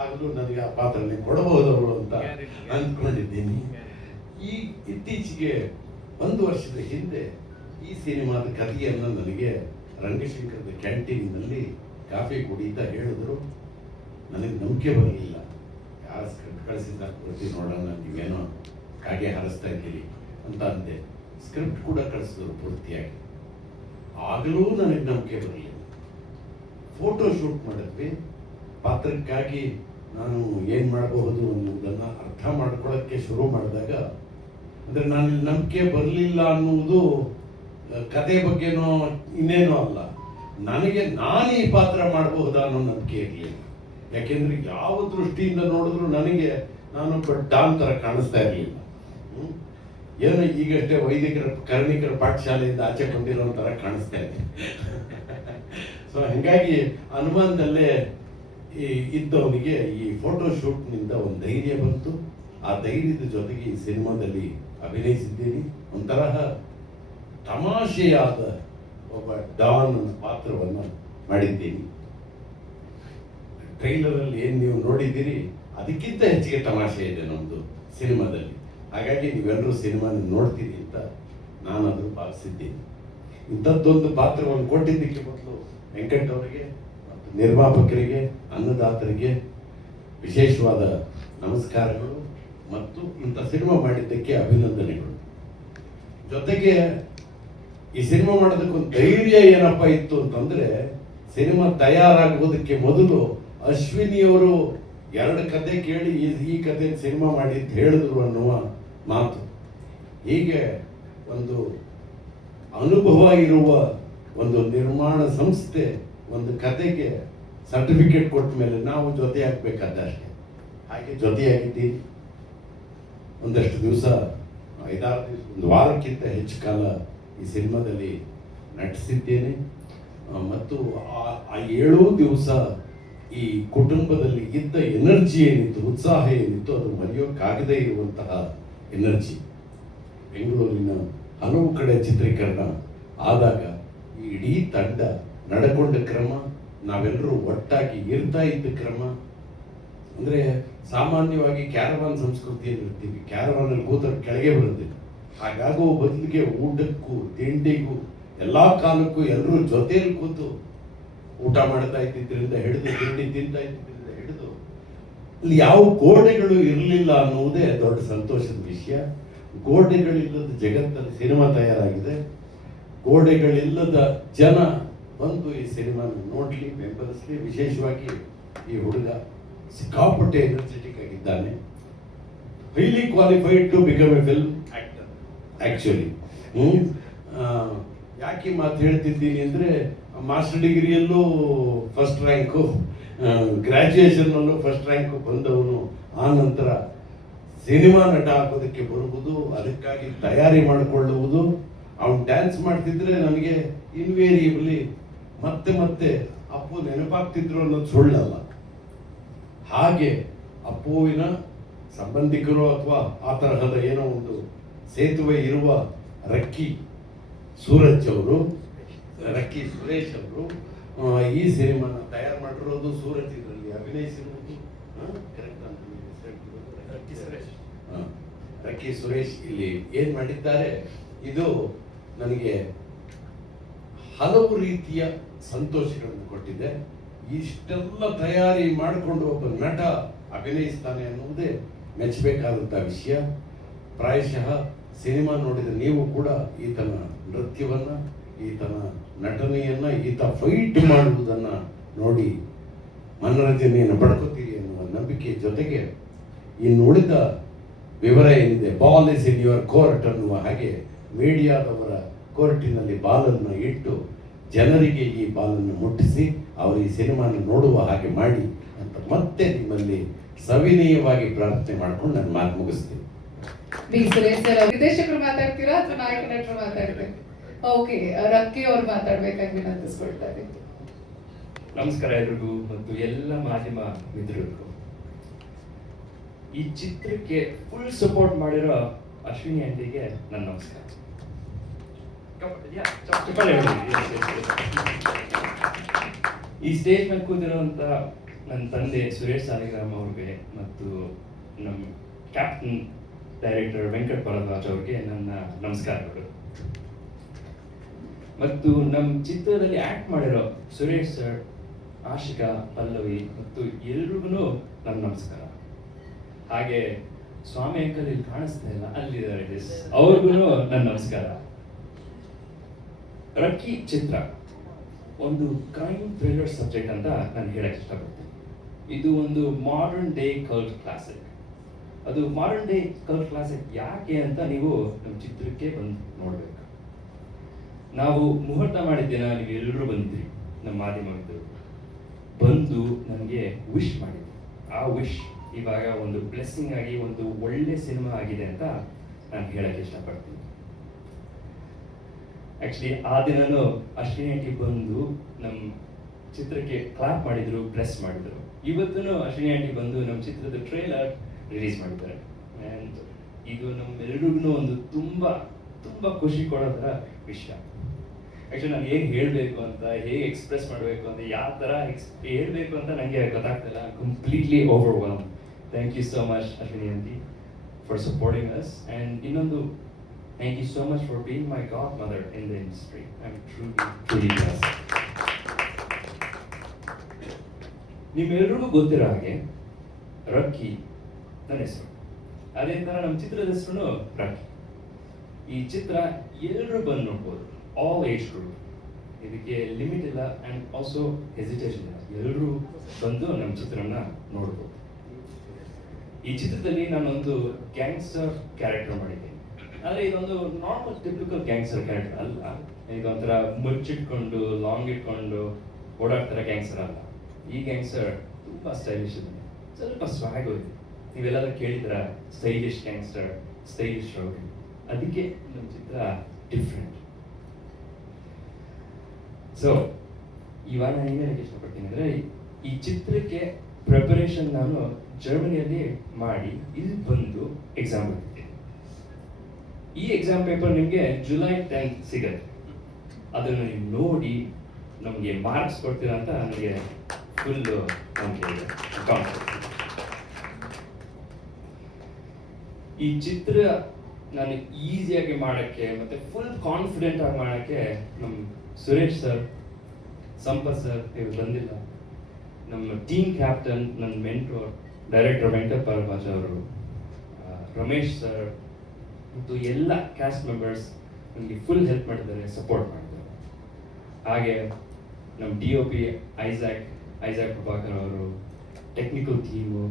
ಆಗಲೂ ನನಗೆ ಆ ಪಾತ್ರನೇ ಕೊಡಬಹುದವರು ಅಂತ ಅಂದ್ಕೊಂಡಿದ್ದೀನಿ. ಈ ಇತ್ತೀಚೆಗೆ 1 ವರ್ಷದ ಹಿಂದೆ ಈ ಸಿನಿಮಾದ ಕಥೆಯನ್ನು ನನಗೆ ರಂಗಶಂಕರದ ಕ್ಯಾಂಟೀನ್ನಲ್ಲಿ ಕಾಫಿ ಕುಡಿತಾ ಹೇಳಿದ್ರು. ನನಗೆ ನಂಬಿಕೆ ಬರಲಿಲ್ಲ. ಯಾರ ಸ್ಕ್ರಿಪ್ಟ್ ಕಳಿಸಿದ ಬರ್ತೀವಿ ನೋಡೋಣ, ನೀವೇನೋ ಕಾಗೆ ಹಾರಿಸ್ತಾ ಇದ್ದೀರಿ ಅಂತ ಅಂದೆ. ಸ್ಕ್ರಿಪ್ಟ್ ಕೂಡ ಕಳಿಸಿದ್ರು ಪೂರ್ತಿಯಾಗಿ. ಆಗಲೂ ನನಗೆ ನಂಬಿಕೆ ಬರಲಿಲ್ಲ. ಫೋಟೋ ಶೂಟ್ ಮಾಡಿದ್ವಿ. ಪಾತ್ರಕ್ಕಾಗಿ ನಾನು ಏನು ಮಾಡಬಹುದು ಅನ್ನೋದನ್ನು ಅರ್ಥ ಮಾಡ್ಕೊಳ್ಳೋಕ್ಕೆ ಶುರು ಮಾಡಿದಾಗ, ಅಂದರೆ ನಾನು ನಂಬಿಕೆ ಬರಲಿಲ್ಲ ಅನ್ನುವುದು ಕತೆ ಬಗ್ಗೆನೋ ಇನ್ನೇನೋ ಅಲ್ಲ, ನನಗೆ ನಾನು ಈ ಪಾತ್ರ ಮಾಡಬಹುದಾ ಅನ್ನೋ ನಂಬಿಕೆ ಇರಲಿಲ್ಲ. ಯಾಕೆಂದರೆ ಯಾವ ದೃಷ್ಟಿಯಿಂದ ನೋಡಿದ್ರು ನನಗೆ ನಾನೊಬ್ಬ ಡಾನ್ ಥರ ಕಾಣಿಸ್ತಾ ಇರಲಿಲ್ಲ. ಏನೋ ಈಗಷ್ಟೇ ವೈದಿಕರ ಕರ್ಣಿಕರ ಪಾಠಶಾಲೆಯಿಂದ ಆಚೆ ಬಂದಿರೋ ಥರ ಕಾಣಿಸ್ತಾ ಇದೆ. ಸೊ ಹಾಗಾಗಿ ಅನುಮಾನದಲ್ಲೇ ಇದ್ದವನಿಗೆ ಈ ಫೋಟೋ ಶೂಟ್ನಿಂದ ಒಂದು ಧೈರ್ಯ ಬಂತು. ಆ ಧೈರ್ಯದ ಜೊತೆಗೆ ಈ ಸಿನಿಮಾದಲ್ಲಿ ಅಭಿನಯಿಸಿದ್ದೀನಿ. ಒಂಥರಹ ತಮಾಷೆಯಾದ ಒಬ್ಬ ಡಾನ್ ಪಾತ್ರವನ್ನು ಮಾಡಿದ್ದೀನಿ. ಟ್ರೈಲರಲ್ಲಿ ಏನು ನೀವು ನೋಡಿದ್ದೀರಿ ಅದಕ್ಕಿಂತ ಹೆಚ್ಚಿಗೆ ತಮಾಷೆ ಇದೆ ನಮ್ಮದು ಸಿನಿಮಾದಲ್ಲಿ. ಹಾಗಾಗಿ ನೀವೆಲ್ಲರೂ ಸಿನಿಮಾನ ನೋಡ್ತೀರಿ ಅಂತ ನಾನು ಅದನ್ನು ಭಾವಿಸಿದ್ದೀನಿ. ಇಂಥದ್ದೊಂದು ಪಾತ್ರವನ್ನು ಕೊಟ್ಟಿದ್ದಕ್ಕೆ ಮೊದಲು ವೆಂಕಟ್ ಅವರಿಗೆ ಮತ್ತು ನಿರ್ಮಾಪಕರಿಗೆ, ಅನ್ನದಾತರಿಗೆ ವಿಶೇಷವಾದ ನಮಸ್ಕಾರಗಳು ಮತ್ತು ಇಂಥ ಸಿನಿಮಾ ಮಾಡಿದ್ದಕ್ಕೆ ಅಭಿನಂದನೆಗಳು. ಜೊತೆಗೆ ಈ ಸಿನಿಮಾ ಮಾಡೋದಕ್ಕೊಂದು ಧೈರ್ಯ ಏನಪ್ಪ ಇತ್ತು ಅಂತಂದರೆ, ಸಿನಿಮಾ ತಯಾರಾಗುವುದಕ್ಕೆ ಮೊದಲು ಅಶ್ವಿನಿಯವರು 2 ಕತೆ ಕೇಳಿ ಈ ಕತೆ ಸಿನಿಮಾ ಮಾಡಿ ಅಂತ ಹೇಳಿದ್ರು ಅನ್ನುವ ಮಾತು. ಹೀಗೆ ಒಂದು ಅನುಭವ ಇರುವ ಒಂದು ನಿರ್ಮಾಣ ಸಂಸ್ಥೆ ಒಂದು ಕತೆಗೆ ಸರ್ಟಿಫಿಕೇಟ್ ಕೊಟ್ಟ ಮೇಲೆ ನಾವು ಜೊತೆ ಆಗ್ಬೇಕಾದಷ್ಟೇ. ಹಾಗೆ ಜೊತೆಯಾಗಿದ್ದೀನಿ. ಒಂದಷ್ಟು ದಿವಸ 5-6 ದಿವಸ, ಒಂದು ವಾರಕ್ಕಿಂತ ಹೆಚ್ಚು ಕಾಲ ಈ ಸಿನಿಮಾದಲ್ಲಿ ನಟಿಸಿದ್ದೇನೆ. ಮತ್ತು ಆ 7 ದಿವಸ ಈ ಕುಟುಂಬದಲ್ಲಿ ಇದ್ದ ಎನರ್ಜಿ ಏನಿತ್ತು, ಉತ್ಸಾಹ ಏನಿತ್ತು, ಅದು ಮರೆಯೋಕ್ಕಾಗದೇ ಇರುವಂತಹ ಎನರ್ಜಿ. ಬೆಂಗಳೂರಿನ ಹಲವು ಕಡೆ ಚಿತ್ರೀಕರಣ ಆದಾಗ ಈ ಇಡೀ ತಂಡ ನಡ್ಕೊಂಡ ಕ್ರಮ, ನಾವೆಲ್ಲರೂ ಒಟ್ಟಾಗಿ ಇರ್ತಾ ಇದ್ದ ಕ್ರಮ, ಅಂದರೆ ಸಾಮಾನ್ಯವಾಗಿ ಕ್ಯಾರವಾನ್ ಸಂಸ್ಕೃತಿಯಲ್ಲಿ ಇರ್ತೀವಿ, ಕ್ಯಾರವಾನಲ್ಲಿ ಕೂತರು ಕೆಳಗೆ ಬರೋದಿಲ್ಲ. ಹಾಗಾಗೋ ಬದಲಿಗೆ ಊಟಕ್ಕೂ ತಿಂಡಿಗೂ ಎಲ್ಲ ಕಾಲಕ್ಕೂ ಎಲ್ಲರೂ ಜೊತೆಯಲ್ಲಿ ಕೂತು ಊಟ ಮಾಡ್ತಾ ಇದ್ದಿದ್ದರಿಂದ ಹಿಡಿದು, ತಿಂಡಿ ತಿಂತಾ ಇದ್ದಿದ್ದರಿಂದ ಹಿಡಿದು, ಇಲ್ಲಿ ಯಾವ ಗೋಡೆಗಳು ಇರಲಿಲ್ಲ ಅನ್ನುವುದೇ ದೊಡ್ಡ ಸಂತೋಷದ ವಿಷಯ. ಗೋಡೆಗಳಿಲ್ಲದ ಜಗತ್ತಲ್ಲಿ ಸಿನಿಮಾ ತಯಾರಾಗಿದೆ. ಗೋಡೆಗಳಿಲ್ಲದ ಜನ ಬಂದು ಈ ಸಿನಿಮಾನ ನೋಡಲಿ, ಬೆಂಬಲಿಸಲಿ. ವಿಶೇಷವಾಗಿ ಈ ಹುಡುಗ ಸಿಕ್ಕಾಪಟ್ಟೆ ಎನರ್ಜೆಟಿಕ್ ಆಗಿದ್ದಾನೆ. Highly qualified to become a film actor actually. ಯಾಕೆ ಮಾತು ಹೇಳ್ತಿದ್ದೀನಿ ಅಂದರೆ, ಮಾಸ್ಟರ್ ಡಿಗ್ರಿಯಲ್ಲೂ ಫಸ್ಟ್ ರ್ಯಾಂಕು, ಗ್ರ್ಯಾಜುಯೇಷನ್ನಲ್ಲೂ ಫಸ್ಟ್ ರ್ಯಾಂಕು ಬಂದವನು. ಆ ನಂತರ ಸಿನಿಮಾ ನಟ ಆಗೋದಕ್ಕೆ ಬರುವುದು, ಅದಕ್ಕಾಗಿ ತಯಾರಿ ಮಾಡಿಕೊಳ್ಳುವುದು. ಅವನು ಡ್ಯಾನ್ಸ್ ಮಾಡ್ತಿದ್ರೆ ನನಗೆ ಇನ್ವೇರಿಯಬಲಿ ಮತ್ತೆ ಮತ್ತೆ ಅಪ್ಪು ನೆನಪಾಗ್ತಿದ್ರು ಅನ್ನೋದು ಸುಳ್ಳಲ್ಲ. ಹಾಗೆ ಅಪ್ಪುವಿನ ಸಂಬಂಧಿಕರು ಅಥವಾ ಆ ತರಹದ ಏನೋ ಒಂದು ಸೇತುವೆ ಇರುವ ರಕ್ಕಿ ಸುರೇಶ್ ಅವರು ಈ ಸಿನಿಮಾನ ತಯಾರು ಮಾಡಿರೋದು, ಸೂರಜ್ ಇದರಲ್ಲಿ ಅಭಿನಯಿಸಿರುವುದು. ಕರೆಕ್ಟ್ ಅಂತ ರಕ್ಕಿ ಸುರೇಶ್ ಇಲ್ಲಿ ಏನು ಮಾಡಿದ್ದಾರೆ, ಇದು ನನಗೆ ಹಲವು ರೀತಿಯ ಸಂತೋಷಗಳನ್ನು ಕೊಟ್ಟಿದೆ. ಇಷ್ಟೆಲ್ಲ ತಯಾರಿ ಮಾಡಿಕೊಂಡು ಒಬ್ಬ ನಟ ಅಭಿನಯಿಸ್ತಾನೆ ಅನ್ನುವುದೇ ಮೆಚ್ಚಬೇಕಾದಂಥ ವಿಷಯ. ಪ್ರಾಯಶಃ ಸಿನಿಮಾ ನೋಡಿದ ನೀವು ಕೂಡ ಈತನ ನೃತ್ಯವನ್ನು, ಈತನ ನಟನೆಯನ್ನು, ಈತ ಫೈಟ್ ಮಾಡುವುದನ್ನು ನೋಡಿ ಮನರಂಜನೆಯನ್ನು ಪಡ್ಕೋತೀರಿ ಅನ್ನುವ ನಂಬಿಕೆ ಜೊತೆಗೆ ಇನ್ನು ಉಳಿದ ವಿವರ ಏನಿದೆ, ball is in your court ಅನ್ನುವ ಹಾಗೆ ಮೀಡಿಯಾದವರ ಕೋರ್ಟಿನಲ್ಲಿ ಬಾಲನ್ನು ಇಟ್ಟು ಜನರಿಗೆ ಈ ಬಾಲನ್ನು ಮುಟ್ಟಿಸಿ ಅವರು ಈ ಸಿನಿಮಾನ ನೋಡುವ ಹಾಗೆ ಮಾಡಿ ಅಂತ ಮತ್ತೆ ನಿಮ್ಮಲ್ಲಿ ಸವಿನೀಯವಾಗಿ ಪ್ರಾರ್ಥನೆ ಮಾಡ್ಕೊಂಡು ನಾನು ಮಾತು ಮುಗಿಸ್ತೀನಿ. ಬಿ ಸುರೇಶ್ ಸರ್, ನಿರ್ದೇಶಕರು ಮಾತಾಡ್ತೀರಾ ಅಥವಾ ನಾಯಕ ನಟರು ಮಾತಾಡ್ತೀರಾ? ಓಕೆ, ರಕ್ಕಿ ಅವ್ರು ಮಾತಾಡ್ಬೇಕಾಗಿ ವಿನಂತಿಸ್ಕೊಳ್ತಾ ಇದ್ದೀನಿ. ನಮಸ್ಕಾರ ಎಲ್ರಿಗೂ ಮತ್ತು ಎಲ್ಲ ಮಾಧ್ಯಮ ಮಿತ್ರರಿಗೂ. ಈ ಚಿತ್ರಕ್ಕೆ ಫುಲ್ ಸಪೋರ್ಟ್ ಮಾಡಿರೋ ಅಶ್ವಿನಿ ಆಂಟಿಗೆ ನನ್ನ ನಮಸ್ಕಾರ. ಈ ಸ್ಟೇಜ್ ಮೇಲೆ ಕೂತಿರುವಂತ ನನ್ನ ತಂದೆ ಸುರೇಶ್ ಸಾಲಿಗ್ರಾಮ್ ಅವ್ರಿಗೆ ಮತ್ತು ನಮ್ಮ ಕ್ಯಾಪ್ಟನ್ ಡೈರೆಕ್ಟರ್ ವೆಂಕಟ್ ಭರದ್ವಾಜ್ ಅವ್ರಿಗೆ ನನ್ನ ನಮಸ್ಕಾರಗಳು. ಮತ್ತು ನಮ್ಮ ಚಿತ್ರದಲ್ಲಿ ಆಕ್ಟ್ ಮಾಡಿರೋ ಸುರೇಶ್ ಸರ್, ಆಶಿಕಾ, ಪಲ್ಲವಿ ಮತ್ತು ಎಲ್ರಿಗೂ ನನ್ನ ನಮಸ್ಕಾರ. ಹಾಗೆ ಸ್ವಾಮಿ ಅಂಕಲ್ ಇಲ್ಲಿ ಕಾಣಿಸ್ತಾ ಇಲ್ಲ, ಅಲ್ಲಿದ್ದಾರೆ, ಅವ್ರಿಗೂ ನನ್ನ ನಮಸ್ಕಾರ. ರಕ್ಕಿ ಚಿತ್ರ ಒಂದು ಕ್ರೈಮ್ ಥ್ರಿಲ್ಲರ್ ಸಬ್ಜೆಕ್ಟ್ ಅಂತ ನಾನು ಹೇಳಕ್ಕೆ ಇಷ್ಟಪಡ್ತೀನಿ. ಇದು ಒಂದು ಮಾಡರ್ನ್ ಡೇ ಕಲ್ಟ್ ಕ್ಲಾಸಿಕ್. ಅದು ಮಾಡರ್ನ್ ಡೇ ಕಲ್ಟ್ ಕ್ಲಾಸಿಕ್ ಯಾಕೆ ಅಂತ ನೀವು ನಮ್ಮ ಚಿತ್ರಕ್ಕೆ ಬಂದು ನೋಡಬೇಕು. ನಾವು ಮುಹೂರ್ತ ಮಾಡಿದ ದಿನ ನೀವು ಎಲ್ಲರೂ ಬಂದಿದ್ರಿ, ನಮ್ಮ ಮಾಧ್ಯಮದವರು ಬಂದು ನನಗೆ ವಿಶ್ ಮಾಡಿದ್ರಿ. ಆ ವಿಶ್ ಇವಾಗ ಒಂದು ಬ್ಲೆಸ್ಸಿಂಗ್ ಆಗಿ ಒಂದು ಒಳ್ಳೆ ಸಿನಿಮಾ ಆಗಿದೆ ಅಂತ ನಾನು ಹೇಳಕ್ಕೆ ಇಷ್ಟಪಡ್ತೀನಿ. ಆ್ಯಕ್ಚುಲಿ ಆ ದಿನನೂ ಅಶ್ವಿನಿ ಆಂಟಿ ಬಂದು ನಮ್ಮ ಚಿತ್ರಕ್ಕೆ ಕ್ಲಾಪ್ ಮಾಡಿದ್ರು, ಬ್ಲೆಸ್ ಮಾಡಿದ್ರು. ಇವತ್ತೂ ಅಶ್ವಿನಿ ಆಂಟಿ ಬಂದು ನಮ್ಮ ಚಿತ್ರದ ಟ್ರೇಲರ್ ರಿಲೀಸ್ ಮಾಡಿದ್ದಾರೆ. ಆ್ಯಂಡ್ ಇದು ನಮ್ಮೆಲ್ಲರಿಗೂ ಒಂದು ತುಂಬ ತುಂಬ ಖುಷಿ ಕೊಡೋ ಥರ ವಿಷಯ. ಆ್ಯಕ್ಚುಲಿ ನಾನು ಏನು ಹೇಳಬೇಕು ಅಂತ, ಹೇಗೆ ಎಕ್ಸ್ಪ್ರೆಸ್ ಮಾಡಬೇಕು ಅಂತ, ಯಾವ ಥರ ಹೇಳಬೇಕು ಅಂತ ನನಗೆ ಗೊತ್ತಾಗ್ತಿಲ್ಲ. Completely overwhelm. Thank you so much Ashwini aunty for supporting us. And ಇನ್ನೊಂದು, thank you so much for being my god mother in the industry. I am truly blessed. ನಿಮ್ಮೆಲ್ರಿಗೂ ಗೊತ್ತಿರೋ ಹಾಗೆ ರಕ್ಕಿ ನನ್ನ ಹೆಸರು. ಅದೇ ಥರ ನಮ್ಮ ಚಿತ್ರದ ಹೆಸರು ರಕ್ಕಿ. ಈ ಚಿತ್ರ ಎಲ್ಲರೂ ಬಂದು ನೋಡ್ಬೋದು, ಆಲ್ ಏಜ್ ಗ್ರೂಪ್. ಇದಕ್ಕೆ ಲಿಮಿಟ್ ಇಲ್ಲ ಆ್ಯಂಡ್ ಆಲ್ಸೋ ಹೆಸಿಟೇಷನ್ ಇಲ್ಲ. ಎಲ್ಲರೂ ಬಂದು ನಮ್ಮ ಚಿತ್ರನ ನೋಡ್ಬೋದು. ಈ ಚಿತ್ರದಲ್ಲಿ ನಾನೊಂದು ಗ್ಯಾಂಗ್ಸ್ಟರ್ ಕ್ಯಾರೆಕ್ಟರ್ ಮಾಡಿದ್ದೀನಿ. ಆದರೆ ಇದೊಂದು ನಾರ್ಮಲ್ ಟಿಪಿಕಲ್ ಗ್ಯಾಂಗ್ಸ್ಟರ್ ಕ್ಯಾರೆಕ್ಟರ್ ಅಲ್ಲ. ಇದೊಂಥರ ಮುಚ್ಚಿಟ್ಕೊಂಡು ಲಾಂಗ್ ಇಟ್ಕೊಂಡು ಓಡಾಡ್ತಾರೆ ಗ್ಯಾಂಗ್ಸ್ಟರ್ ಅಲ್ಲ. ಈ ಗ್ಯಾಂಗ್ಸ್ಟರ್ ತುಂಬ ಸ್ಟೈಲಿಶ್ ಇದೆ, ಸ್ವಲ್ಪ ಸ್ವಾಗ್ ಇದೆ. ನೀವೆಲ್ಲಾದ್ರೂ ಕೇಳಿದ್ರ ಸ್ಟೈಲಿಶ್ ಗ್ಯಾಂಗ್ಸ್ಟರ್, ಸ್ಟೈಲಿಶ್ ರೌಡಿ. ಅದಕ್ಕೆ ನಮ್ಮ ಚಿತ್ರ ಡಿಫ್ರೆಂಟ್. ಸೊ ಇವಾಗ ನಾನು ಏನು ಹೇಳಕ್ಕೆ ಇಷ್ಟಪಡ್ತೀನಿ ಅಂದರೆ, ಈ ಚಿತ್ರಕ್ಕೆ ಪ್ರಿಪರೇಷನ್ ನಾನು ಜರ್ಮನಿಯಲ್ಲಿ ಮಾಡಿ ಇಲ್ಲಿ ಬಂದು ಎಕ್ಸಾಮ್ ಬರ್ತಿದ್ದೀನಿ. ಈ ಎಕ್ಸಾಮ್ ಪೇಪರ್ ನಿಮಗೆ ಜುಲೈ 10 ಸಿಗುತ್ತೆ. ಅದನ್ನು ನೀವು ನೋಡಿ ನಮಗೆ ಮಾರ್ಕ್ಸ್ ಕೊಡ್ತೀರಾ ಅಂತ ನನಗೆ ಫುಲ್ ನಂಬಿಕೆ ಇದೆ. ಈ ಚಿತ್ರ ನಾನು ಈಸಿಯಾಗಿ ಮಾಡೋಕ್ಕೆ ಮತ್ತು ಫುಲ್ ಕಾನ್ಫಿಡೆಂಟ್ ಆಗಿ ಮಾಡೋಕ್ಕೆ ನಮ್ಮ ಸುರೇಶ್ ಸರ್, ಸಂಪತ್ ಸರ್ ಇವರು ಬಂದಿಲ್ಲ, ನಮ್ಮ ಟೀಮ್ ಕ್ಯಾಪ್ಟನ್, ನನ್ನ ಮೆಂಟೋರ್ ಡೈರೆಕ್ಟರ್ ವೆಂಕಟ್ ಭರದ್ವಾಜ್ ಅವರು, ರಮೇಶ್ ಸರ್ ಮತ್ತು ಎಲ್ಲ ಕ್ಯಾಸ್ಟ್ ಮೆಂಬರ್ಸ್ ನನಗೆ ಫುಲ್ ಹೆಲ್ಪ್ ಮಾಡಿದ್ದಾರೆ, ಸಪೋರ್ಟ್ ಮಾಡಿದ್ದಾರೆ. ಹಾಗೆ ನಮ್ಮ DOP ಐಸಾಕ್ ಪ್ರಭಾಕರ್ ಅವರು, technical team,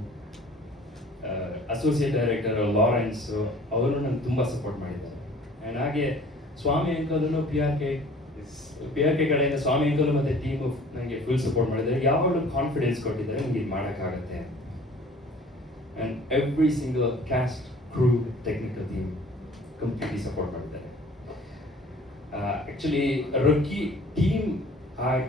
associate director Lawrence ಅವರು ನನಗೆ ತುಂಬ ಸಪೋರ್ಟ್ ಮಾಡಿದ್ದಾರೆ. ಆ್ಯಂಡ್ ಹಾಗೆ ಸ್ವಾಮಿ ಅಂಕಲ್ನು ಪಿ ಆರ್ ಕೆ ಕಡೆಯಿಂದ ಸ್ವಾಮಿ ಅಂಕಲ್ ಮತ್ತು ಟೀಮು ನನಗೆ ಫುಲ್ ಸಪೋರ್ಟ್ ಮಾಡಿದ್ದಾರೆ. ಯಾವಾಗಲೂ ಕಾನ್ಫಿಡೆನ್ಸ್ ಕೊಟ್ಟಿದ್ದಾರೆ ನನಗೆ ಇದು ಮಾಡೋಕ್ಕಾಗತ್ತೆ. And every single cast, crew, technical team completely support ಮಾಡಿದ್ದಾರೆ. ಆ್ಯಕ್ಚುಲಿ ರಕ್ಕಿ ಟೀಮ್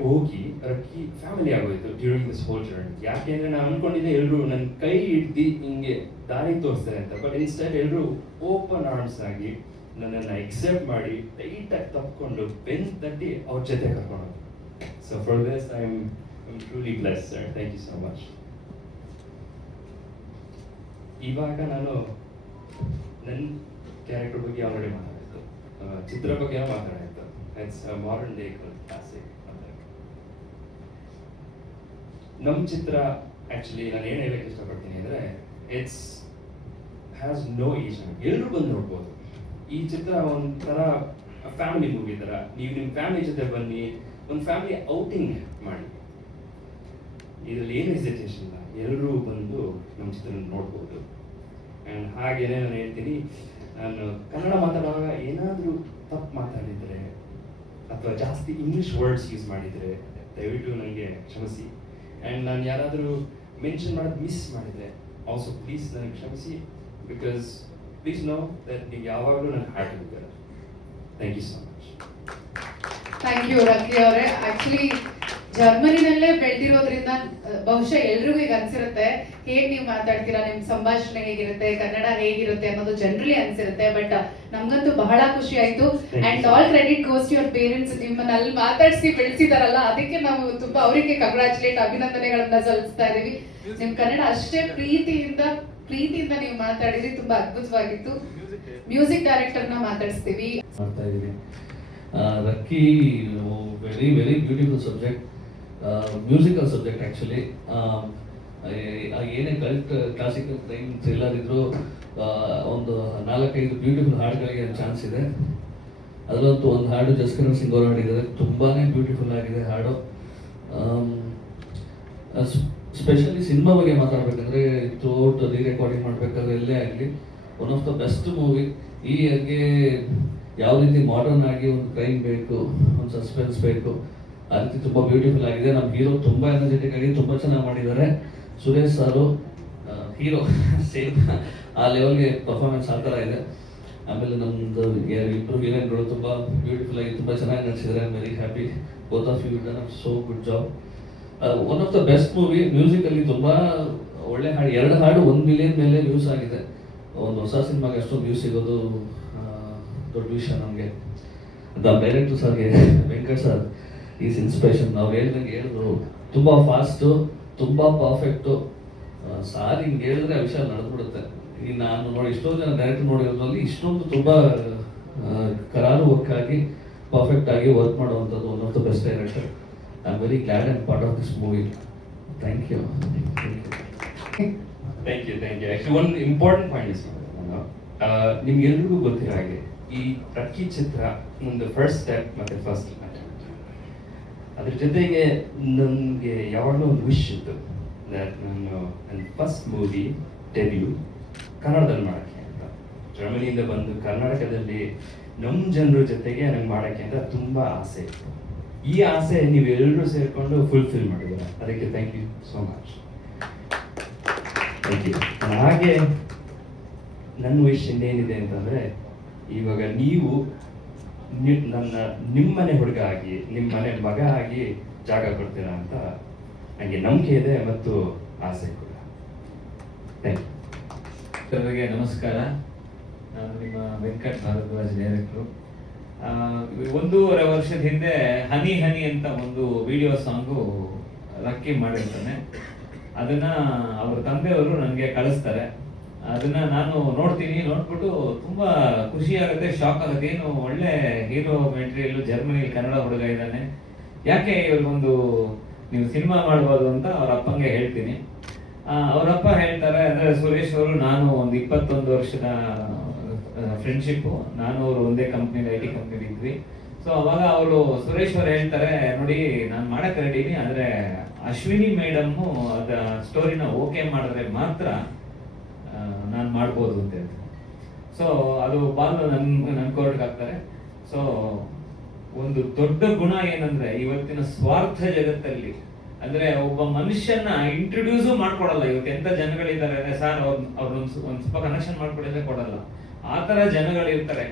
ಹೋಗಿ ರಕ್ಕಿ ಫ್ಯಾಮಿಲಿ ಆಗೋಯ್ತು ಡ್ಯೂರಿಂಗ್ ದಿಸ್ ಹೋಲ್ ಜರ್ನಿ. ಯಾಕೆಂದರೆ ನಾನು ಅಂದ್ಕೊಂಡಿದ್ದೆ ಎಲ್ಲರೂ ನನ್ನ ಕೈ ಹಿಡ್ದು ಹಿಂಗೆ ದಾರಿ ತೋರಿಸ್ತಾರೆ ಅಂತ. ಬಟ್ ಇನ್ಸ್ಟೆಡ್ ಎಲ್ಲರೂ ಓಪನ್ ಆರ್ಮ್ಸ್ ಆಗಿ ನನ್ನನ್ನು ಎಕ್ಸೆಪ್ಟ್ ಮಾಡಿ ಟೈಟಾಗಿ ತಪ್ಪಿಕೊಂಡು ಬೆನ್ ತಟ್ಟಿ ಅವ್ರ ಜೊತೆ ಕರ್ಕೊಂಡು. So for this I am truly blessed sir. Thank you so much. ಇವಾಗ ನಾನು ನನ್ನ ಕ್ಯಾರೆಕ್ಟರ್ ಬಗ್ಗೆ ಆಲ್ರೆಡಿ ಮಾತಾಡಿತ್ತು, ಚಿತ್ರ ಬಗ್ಗೆ ಮಾತಾಡಿತ್ತು. It's modern day classic. ನಮ್ಮ ಚಿತ್ರ ಆ್ಯಕ್ಚುಲಿ ನಾನು ಏನು ಹೇಳಕ್ಕೆ ಇಷ್ಟಪಡ್ತೀನಿ ಅಂದರೆ, ಇಟ್ಸ್ ಹ್ಯಾಸ್ ನೋ ಏಜ್. ಎಲ್ಲರೂ ಬಂದು ನೋಡ್ಬೋದು. ಈ ಚಿತ್ರ ಒಂಥರ ಫ್ಯಾಮಿಲಿ ಮೂವಿ ಥರ. ನೀವು ನಿಮ್ಮ ಫ್ಯಾಮಿಲಿ ಜೊತೆ ಬನ್ನಿ, ಒಂದು ಫ್ಯಾಮಿಲಿ ಔಟಿಂಗ್ ಮಾಡಿ. ಇದರಲ್ಲಿ ಏನು ಹೆಸಿಟೇಷನ್ ಇಲ್ಲ, ಎಲ್ಲರೂ ಬಂದು ನಮ್ಮ ಚಿತ್ರ ನೋಡ್ಬೋದು. ಆ್ಯಂಡ್ ಹಾಗೇನೆ ನಾನು ಹೇಳ್ತೀನಿ, ನಾನು ಕನ್ನಡ ಮಾತಾಡುವಾಗ ಏನಾದರೂ ತಪ್ಪು ಮಾತಾಡಿದರೆ ಅಥವಾ ಜಾಸ್ತಿ ಇಂಗ್ಲೀಷ್ ವರ್ಡ್ಸ್ ಯೂಸ್ ಮಾಡಿದರೆ ದಯವಿಟ್ಟು ನನಗೆ ಕ್ಷಮಿಸಿ. ಆ್ಯಂಡ್ ನಾನು ಯಾರಾದರೂ ಮೆನ್ಷನ್ ಮಾಡೋದು ಮಿಸ್ ಮಾಡಿದರೆ ಆಲ್ಸೋ ಪ್ಲೀಸ್ ನನಗೆ ಕ್ಷಮಿಸಿ. ಬಿಕಾಸ್ ಪ್ಲೀಸ್ ನೋ ದಟ್ ನೀವು ಯಾವಾಗಲೂ ನನ್ನ ಹಾರ್ಟ್ ಇರ್ತಾರೆ. Thank you so much. Thank you Rakki ಅವರೇ. ಆಕ್ಚುಲಿ ಜರ್ಮನಿನಲ್ಲೇ ಬೆಳೆದಿರೋದ್ರಿಂದ ಬಹುಶಃ ಎಲ್ರಿಗೂ ಈಗ ಅನ್ಸಿರುತ್ತೆ, ಹೇಗೆ ನೀವು ಮಾತಾಡ್ತೀರಾ, ನಿಮ್ ಸಂಭಾಷಣೆ ಹೇಗಿರುತ್ತೆ, ಕನ್ನಡ ಹೇಗಿರುತ್ತೆ ಅನ್ನೋದು ಜನರಲಿ ಅನ್ಸಿರುತ್ತೆ. ಬಟ್ ನಮ್ಗಂತೂ ಬಹಳ ಖುಷಿ ಆಯ್ತು. And all credit goes to your parents. ನಿಮ್ಮನ್ನ ಅಲ್ಲಿ ಮಾತಾಡಿಸಿ ಬೆಳೆಸಿದಾರಲ್ಲ, ಅದಕ್ಕೆ ನಾವು ತುಂಬಾ ಅವರಿಗೆ ಕಂಗ್ರಾಚುಲೇಟ್, ಅಭಿನಂದನೆಗಳನ್ನ ಸಲ್ಲಿಸ್ತಾ ಇದೀವಿ. ನಿಮ್ ಕನ್ನಡ ಅಷ್ಟೇ ಪ್ರೀತಿಯಿಂದ ನೀವು ಮಾತಾಡಿದ್ರಿ, ತುಂಬಾ ಅದ್ಭುತವಾಗಿತ್ತು. ಮ್ಯೂಸಿಕ್ ಡೈರೆಕ್ಟರ್ನ ಮಾತಾಡಿಸ್ತೀವಿ. ಮಾಡ್ತಾ ಇದ್ದೀವಿ. Rakki very very beautiful subject, musical subject actually. ಏನೇ ಕಲ್ಟ್ ಕ್ಲಾಸಿಕಲ್ ಕ್ರೈಮ್ ಥ್ರಿಲ್ಲರ್ ಇದ್ರೂ ಒಂದು 4-5 ಬ್ಯೂಟಿಫುಲ್ ಹಾಡುಗಳಿಗೆ ಚಾನ್ಸ್ ಇದೆ. ಅದರಲ್ಲಂತೂ ಒಂದು ಹಾಡು ಜಸ್ಕರಣ್ ಸಿಂಗ್ ಅವರು ಹಾಡಿದ್ದಾರೆ, ತುಂಬಾ ಬ್ಯೂಟಿಫುಲ್ ಆಗಿದೆ ಹಾಡು. ಸ್ಪೆಷಲಿ ಸಿನಿಮಾ ಬಗ್ಗೆ ಮಾತಾಡಬೇಕಂದ್ರೆ ಥ್ರೂಔಟ್ ರೀ ರೆಕಾರ್ಡಿಂಗ್ ಮಾಡಬೇಕಾದ್ರೆ ಎಲ್ಲೇ ಆಗಲಿ one of the best movie. ಈ ಹಾಗೆ ಯಾವ ರೀತಿ ಮಾಡರ್ನ್ ಆಗಿ ಒಂದು ಕ್ರೈಮ್ ಬೇಕು, ಒಂದು ಸಸ್ಪೆನ್ಸ್ ಬೇಕು, ಆ ರೀತಿ ತುಂಬ ಬ್ಯೂಟಿಫುಲ್ ಆಗಿದೆ. ನಮ್ಮ ಹೀರೋ ತುಂಬ ಎನರ್ಜೆಟಿಕ್ ಆಗಿ ತುಂಬ ಚೆನ್ನಾಗಿ ಮಾಡಿದ್ದಾರೆ. ಸುರೇಶ್ ಸಾರು ಹೀರೋ ಸೇಮ್ ಆ ಲೆವೆಲ್ಗೆ ಪರ್ಫಾರ್ಮೆನ್ಸ್ ಆ ಥರ ಇದೆ. ಆಮೇಲೆ ನಮ್ಮದು ಇಬ್ಬರು ಹೀರೋಯಿನ್ಗಳು ತುಂಬ ಬ್ಯೂಟಿಫುಲ್ ಆಗಿ ತುಂಬ ಚೆನ್ನಾಗಿ ನಟಿಸಿದ್ದಾರೆ. I am very happy both of you done so good job. One of the best movie. Musically ತುಂಬ ಒಳ್ಳೆ ಹಾಡು, 2 ಹಾಡು 1 ಮಿಲಿಯನ್ ಮೇಲೆ ವ್ಯೂಸ್ ಆಗಿದೆ. ಒಂದು ಹೊಸ ಸಿನಿಮಾಗೆ ಅಷ್ಟೊಂದು ವ್ಯೂಸ್ ಸಿಗೋದು ದೊಡ್ಡ ವಿಷಯ ನಮಗೆ. ಡೈರೆಕ್ಟರ್ ಸರ್ಗೆ ವೆಂಕಟ್ ಸರ್ ಈಸ್ ಇನ್ಸ್ಪಿರೇಷನ್. ನಾವು ಹೇಳ್ದಂಗೆ ಹೇಳಿದ್ರು, ತುಂಬ ಫಾಸ್ಟು, ತುಂಬ ಪರ್ಫೆಕ್ಟು. ಸಾರ್ ಹಿಂಗೆ ಹೇಳಿದ್ರೆ ಆ ವಿಷಯ ನಡೆದ್ಬಿಡುತ್ತೆ. ಈಗ ನಾನು ನೋಡಿ ಎಷ್ಟೊಂದು ಜನ ಡೈರೆಕ್ಟರ್ ನೋಡಿರೋದ್ರಲ್ಲಿ ಇಷ್ಟೊಂದು ತುಂಬ ಕರಾರುವಕ್ಕಾಗಿ ಪರ್ಫೆಕ್ಟ್ ಆಗಿ ವರ್ಕ್ ಮಾಡುವಂಥದ್ದು one of the best director. I am very glad and part of this movie. Thank you. Actually ಒಂದು ಇಂಪಾರ್ಟೆಂಟ್ ಪಾಯಿಂಟ್ ಇಸ್ ನಿಮ್ಗೆಲ್ರಿಗೂ ಗೊತ್ತಿರೋ ಹಾಗೆ ಈ ರಕ್ಕಿ ಚಿತ್ರ ಒಂದು ಫಸ್ಟ್ ಸ್ಟೆಪ್ ಮತ್ತು ಫಸ್ಟ್ ಅದ್ರ ಜೊತೆಗೆ ನನಗೆ ಯಾವಾಗಲೂ ಒಂದು ವಿಶ್ ಇತ್ತು, ನಾನು ನನ್ನ ಫಸ್ಟ್ ಮೂವಿ ಡೆಬ್ಯೂ ಕನ್ನಡದಲ್ಲಿ ಮಾಡೋಕ್ಕೆ ಅಂತ. ಜರ್ಮನಿಯಿಂದ ಬಂದು ಕರ್ನಾಟಕದಲ್ಲಿ ನಮ್ಮ ಜನರ ಜೊತೆಗೆ ನಂಗೆ ಮಾಡೋಕ್ಕೆ ಅಂತ ತುಂಬ ಆಸೆ ಇತ್ತು. ಈ ಆಸೆ ನೀವೆಲ್ಲರೂ ಸೇರಿಕೊಂಡು ಫುಲ್ಫಿಲ್ ಮಾಡಿದ್ದೀರ, ಅದಕ್ಕೆ thank you so much. Thank you. ಹಾಗೆ ನನ್ನ ವಿಶ್ ಇನ್ನೇನಿದೆ ಅಂತಂದರೆ, ಇವಾಗ ನೀವು ನಿಮ್ಮನೆ ಹುಡುಗ ಆಗಿ ನಿಮ್ಮನೆ ಮಗ ಆಗಿ ಜಾಗ ಕೊಡ್ತೀರಾ ಅಂತ ನನಗೆ ನಂಬಿಕೆ ಇದೆ ಮತ್ತು ಆಸೆ ಕೂಡ. Thank you. ಎಲ್ಲರಿಗೆ ನಮಸ್ಕಾರ. ನಾನು ನಿಮ್ಮ ವೆಂಕಟ್ ಭಾರದ್ವಾಜ್ ಡೈರೆಕ್ಟ್ರು. 1.5 ವರ್ಷದ ಹಿಂದೆ ಹನಿ ಹನಿ ಅಂತ ಒಂದು ವಿಡಿಯೋ ಸಾಂಗು ರಕ್ಕಿ ಮಾಡಿರ್ತಾನೆ. ಅದನ್ನ ಅವ್ರ ತಂದೆಯವರು ನನಗೆ ಕಳಿಸ್ತಾರೆ. ಅದನ್ನ ನಾನು ನೋಡ್ತೀನಿ, ನೋಡ್ಬಿಟ್ಟು ತುಂಬಾ ಖುಷಿ ಆಗುತ್ತೆ, ಶಾಕ್ ಆಗುತ್ತೆ. ಏನು ಒಳ್ಳೆ ಹೀರೋ ಮೆಟೀರಿಯಲ್, ಜರ್ಮನಿಲಿ ಕನ್ನಡ ಹುಡುಗ ಇದ್ದಾನೆ, ಯಾಕೆ ಇವ್ರಿಗೊಂದು ನೀವು ಸಿನಿಮಾ ಮಾಡ್ಬೋದು ಅಂತ ಅವ್ರ ಅಪ್ಪಂಗೆ ಹೇಳ್ತೀನಿ. ಅವರಪ್ಪ ಹೇಳ್ತಾರೆ, ಅಂದ್ರೆ ಸುರೇಶ್ ಅವರು ನಾನು ಒಂದು 21 ವರ್ಷದ ಫ್ರೆಂಡ್ಶಿಪ್ಪು, ನಾನು ಅವರು ಒಂದೇ ಕಂಪ್ನಿಲಿ IT ಕಂಪ್ನಿಲಿ ಇದ್ವಿ. ಸೊ ಅವಾಗ ಅವರು ಸುರೇಶ್ ಅವರು ಹೇಳ್ತಾರೆ, ನೋಡಿ ನಾನು ಮಾಡಕ್ಕೆ ರೆಡಿನಿ, ಆದರೆ ಅಶ್ವಿನಿ ಮೇಡಮ್ಮು ಅದ ಸ್ಟೋರಿನ ಓಕೆ ಮಾಡಿದ್ರೆ ಮಾತ್ರ ನಾನು ಮಾಡ್ಬೋದು ಅಂತ ಹೇಳ್ತಾರೆ. ಸೊ ಅದು ಬಾಲು ನನ್ನ ಕೋರ್ಟ್ಗೆ ಹಾಕ್ತಾರೆ. ಸೊ ಒಂದು ದೊಡ್ಡ ಗುಣ ಏನಂದ್ರೆ ಇವತ್ತಿನ ಸ್ವಾರ್ಥ ಜಗತ್ತಲ್ಲಿ, ಅಂದ್ರೆ ಒಬ್ಬ ಮನುಷ್ಯನ ಇಂಟ್ರೊಡ್ಯೂಸು ಮಾಡ್ಕೊಡಲ್ಲ. ಇವತ್ತು ಎಂತ ಜನಗಳಿದ್ದಾರೆ ಸರ್, ಅವ್ರೊಂದು ಸ್ವಲ್ಪ ಕನೆಕ್ಷನ್ ಮಾಡ್ಕೊಡಿದ್ರೆ ಕೊಡಲ್ಲ, ಆ ತರ ಜನಗಳಿರ್ತಾರೆ.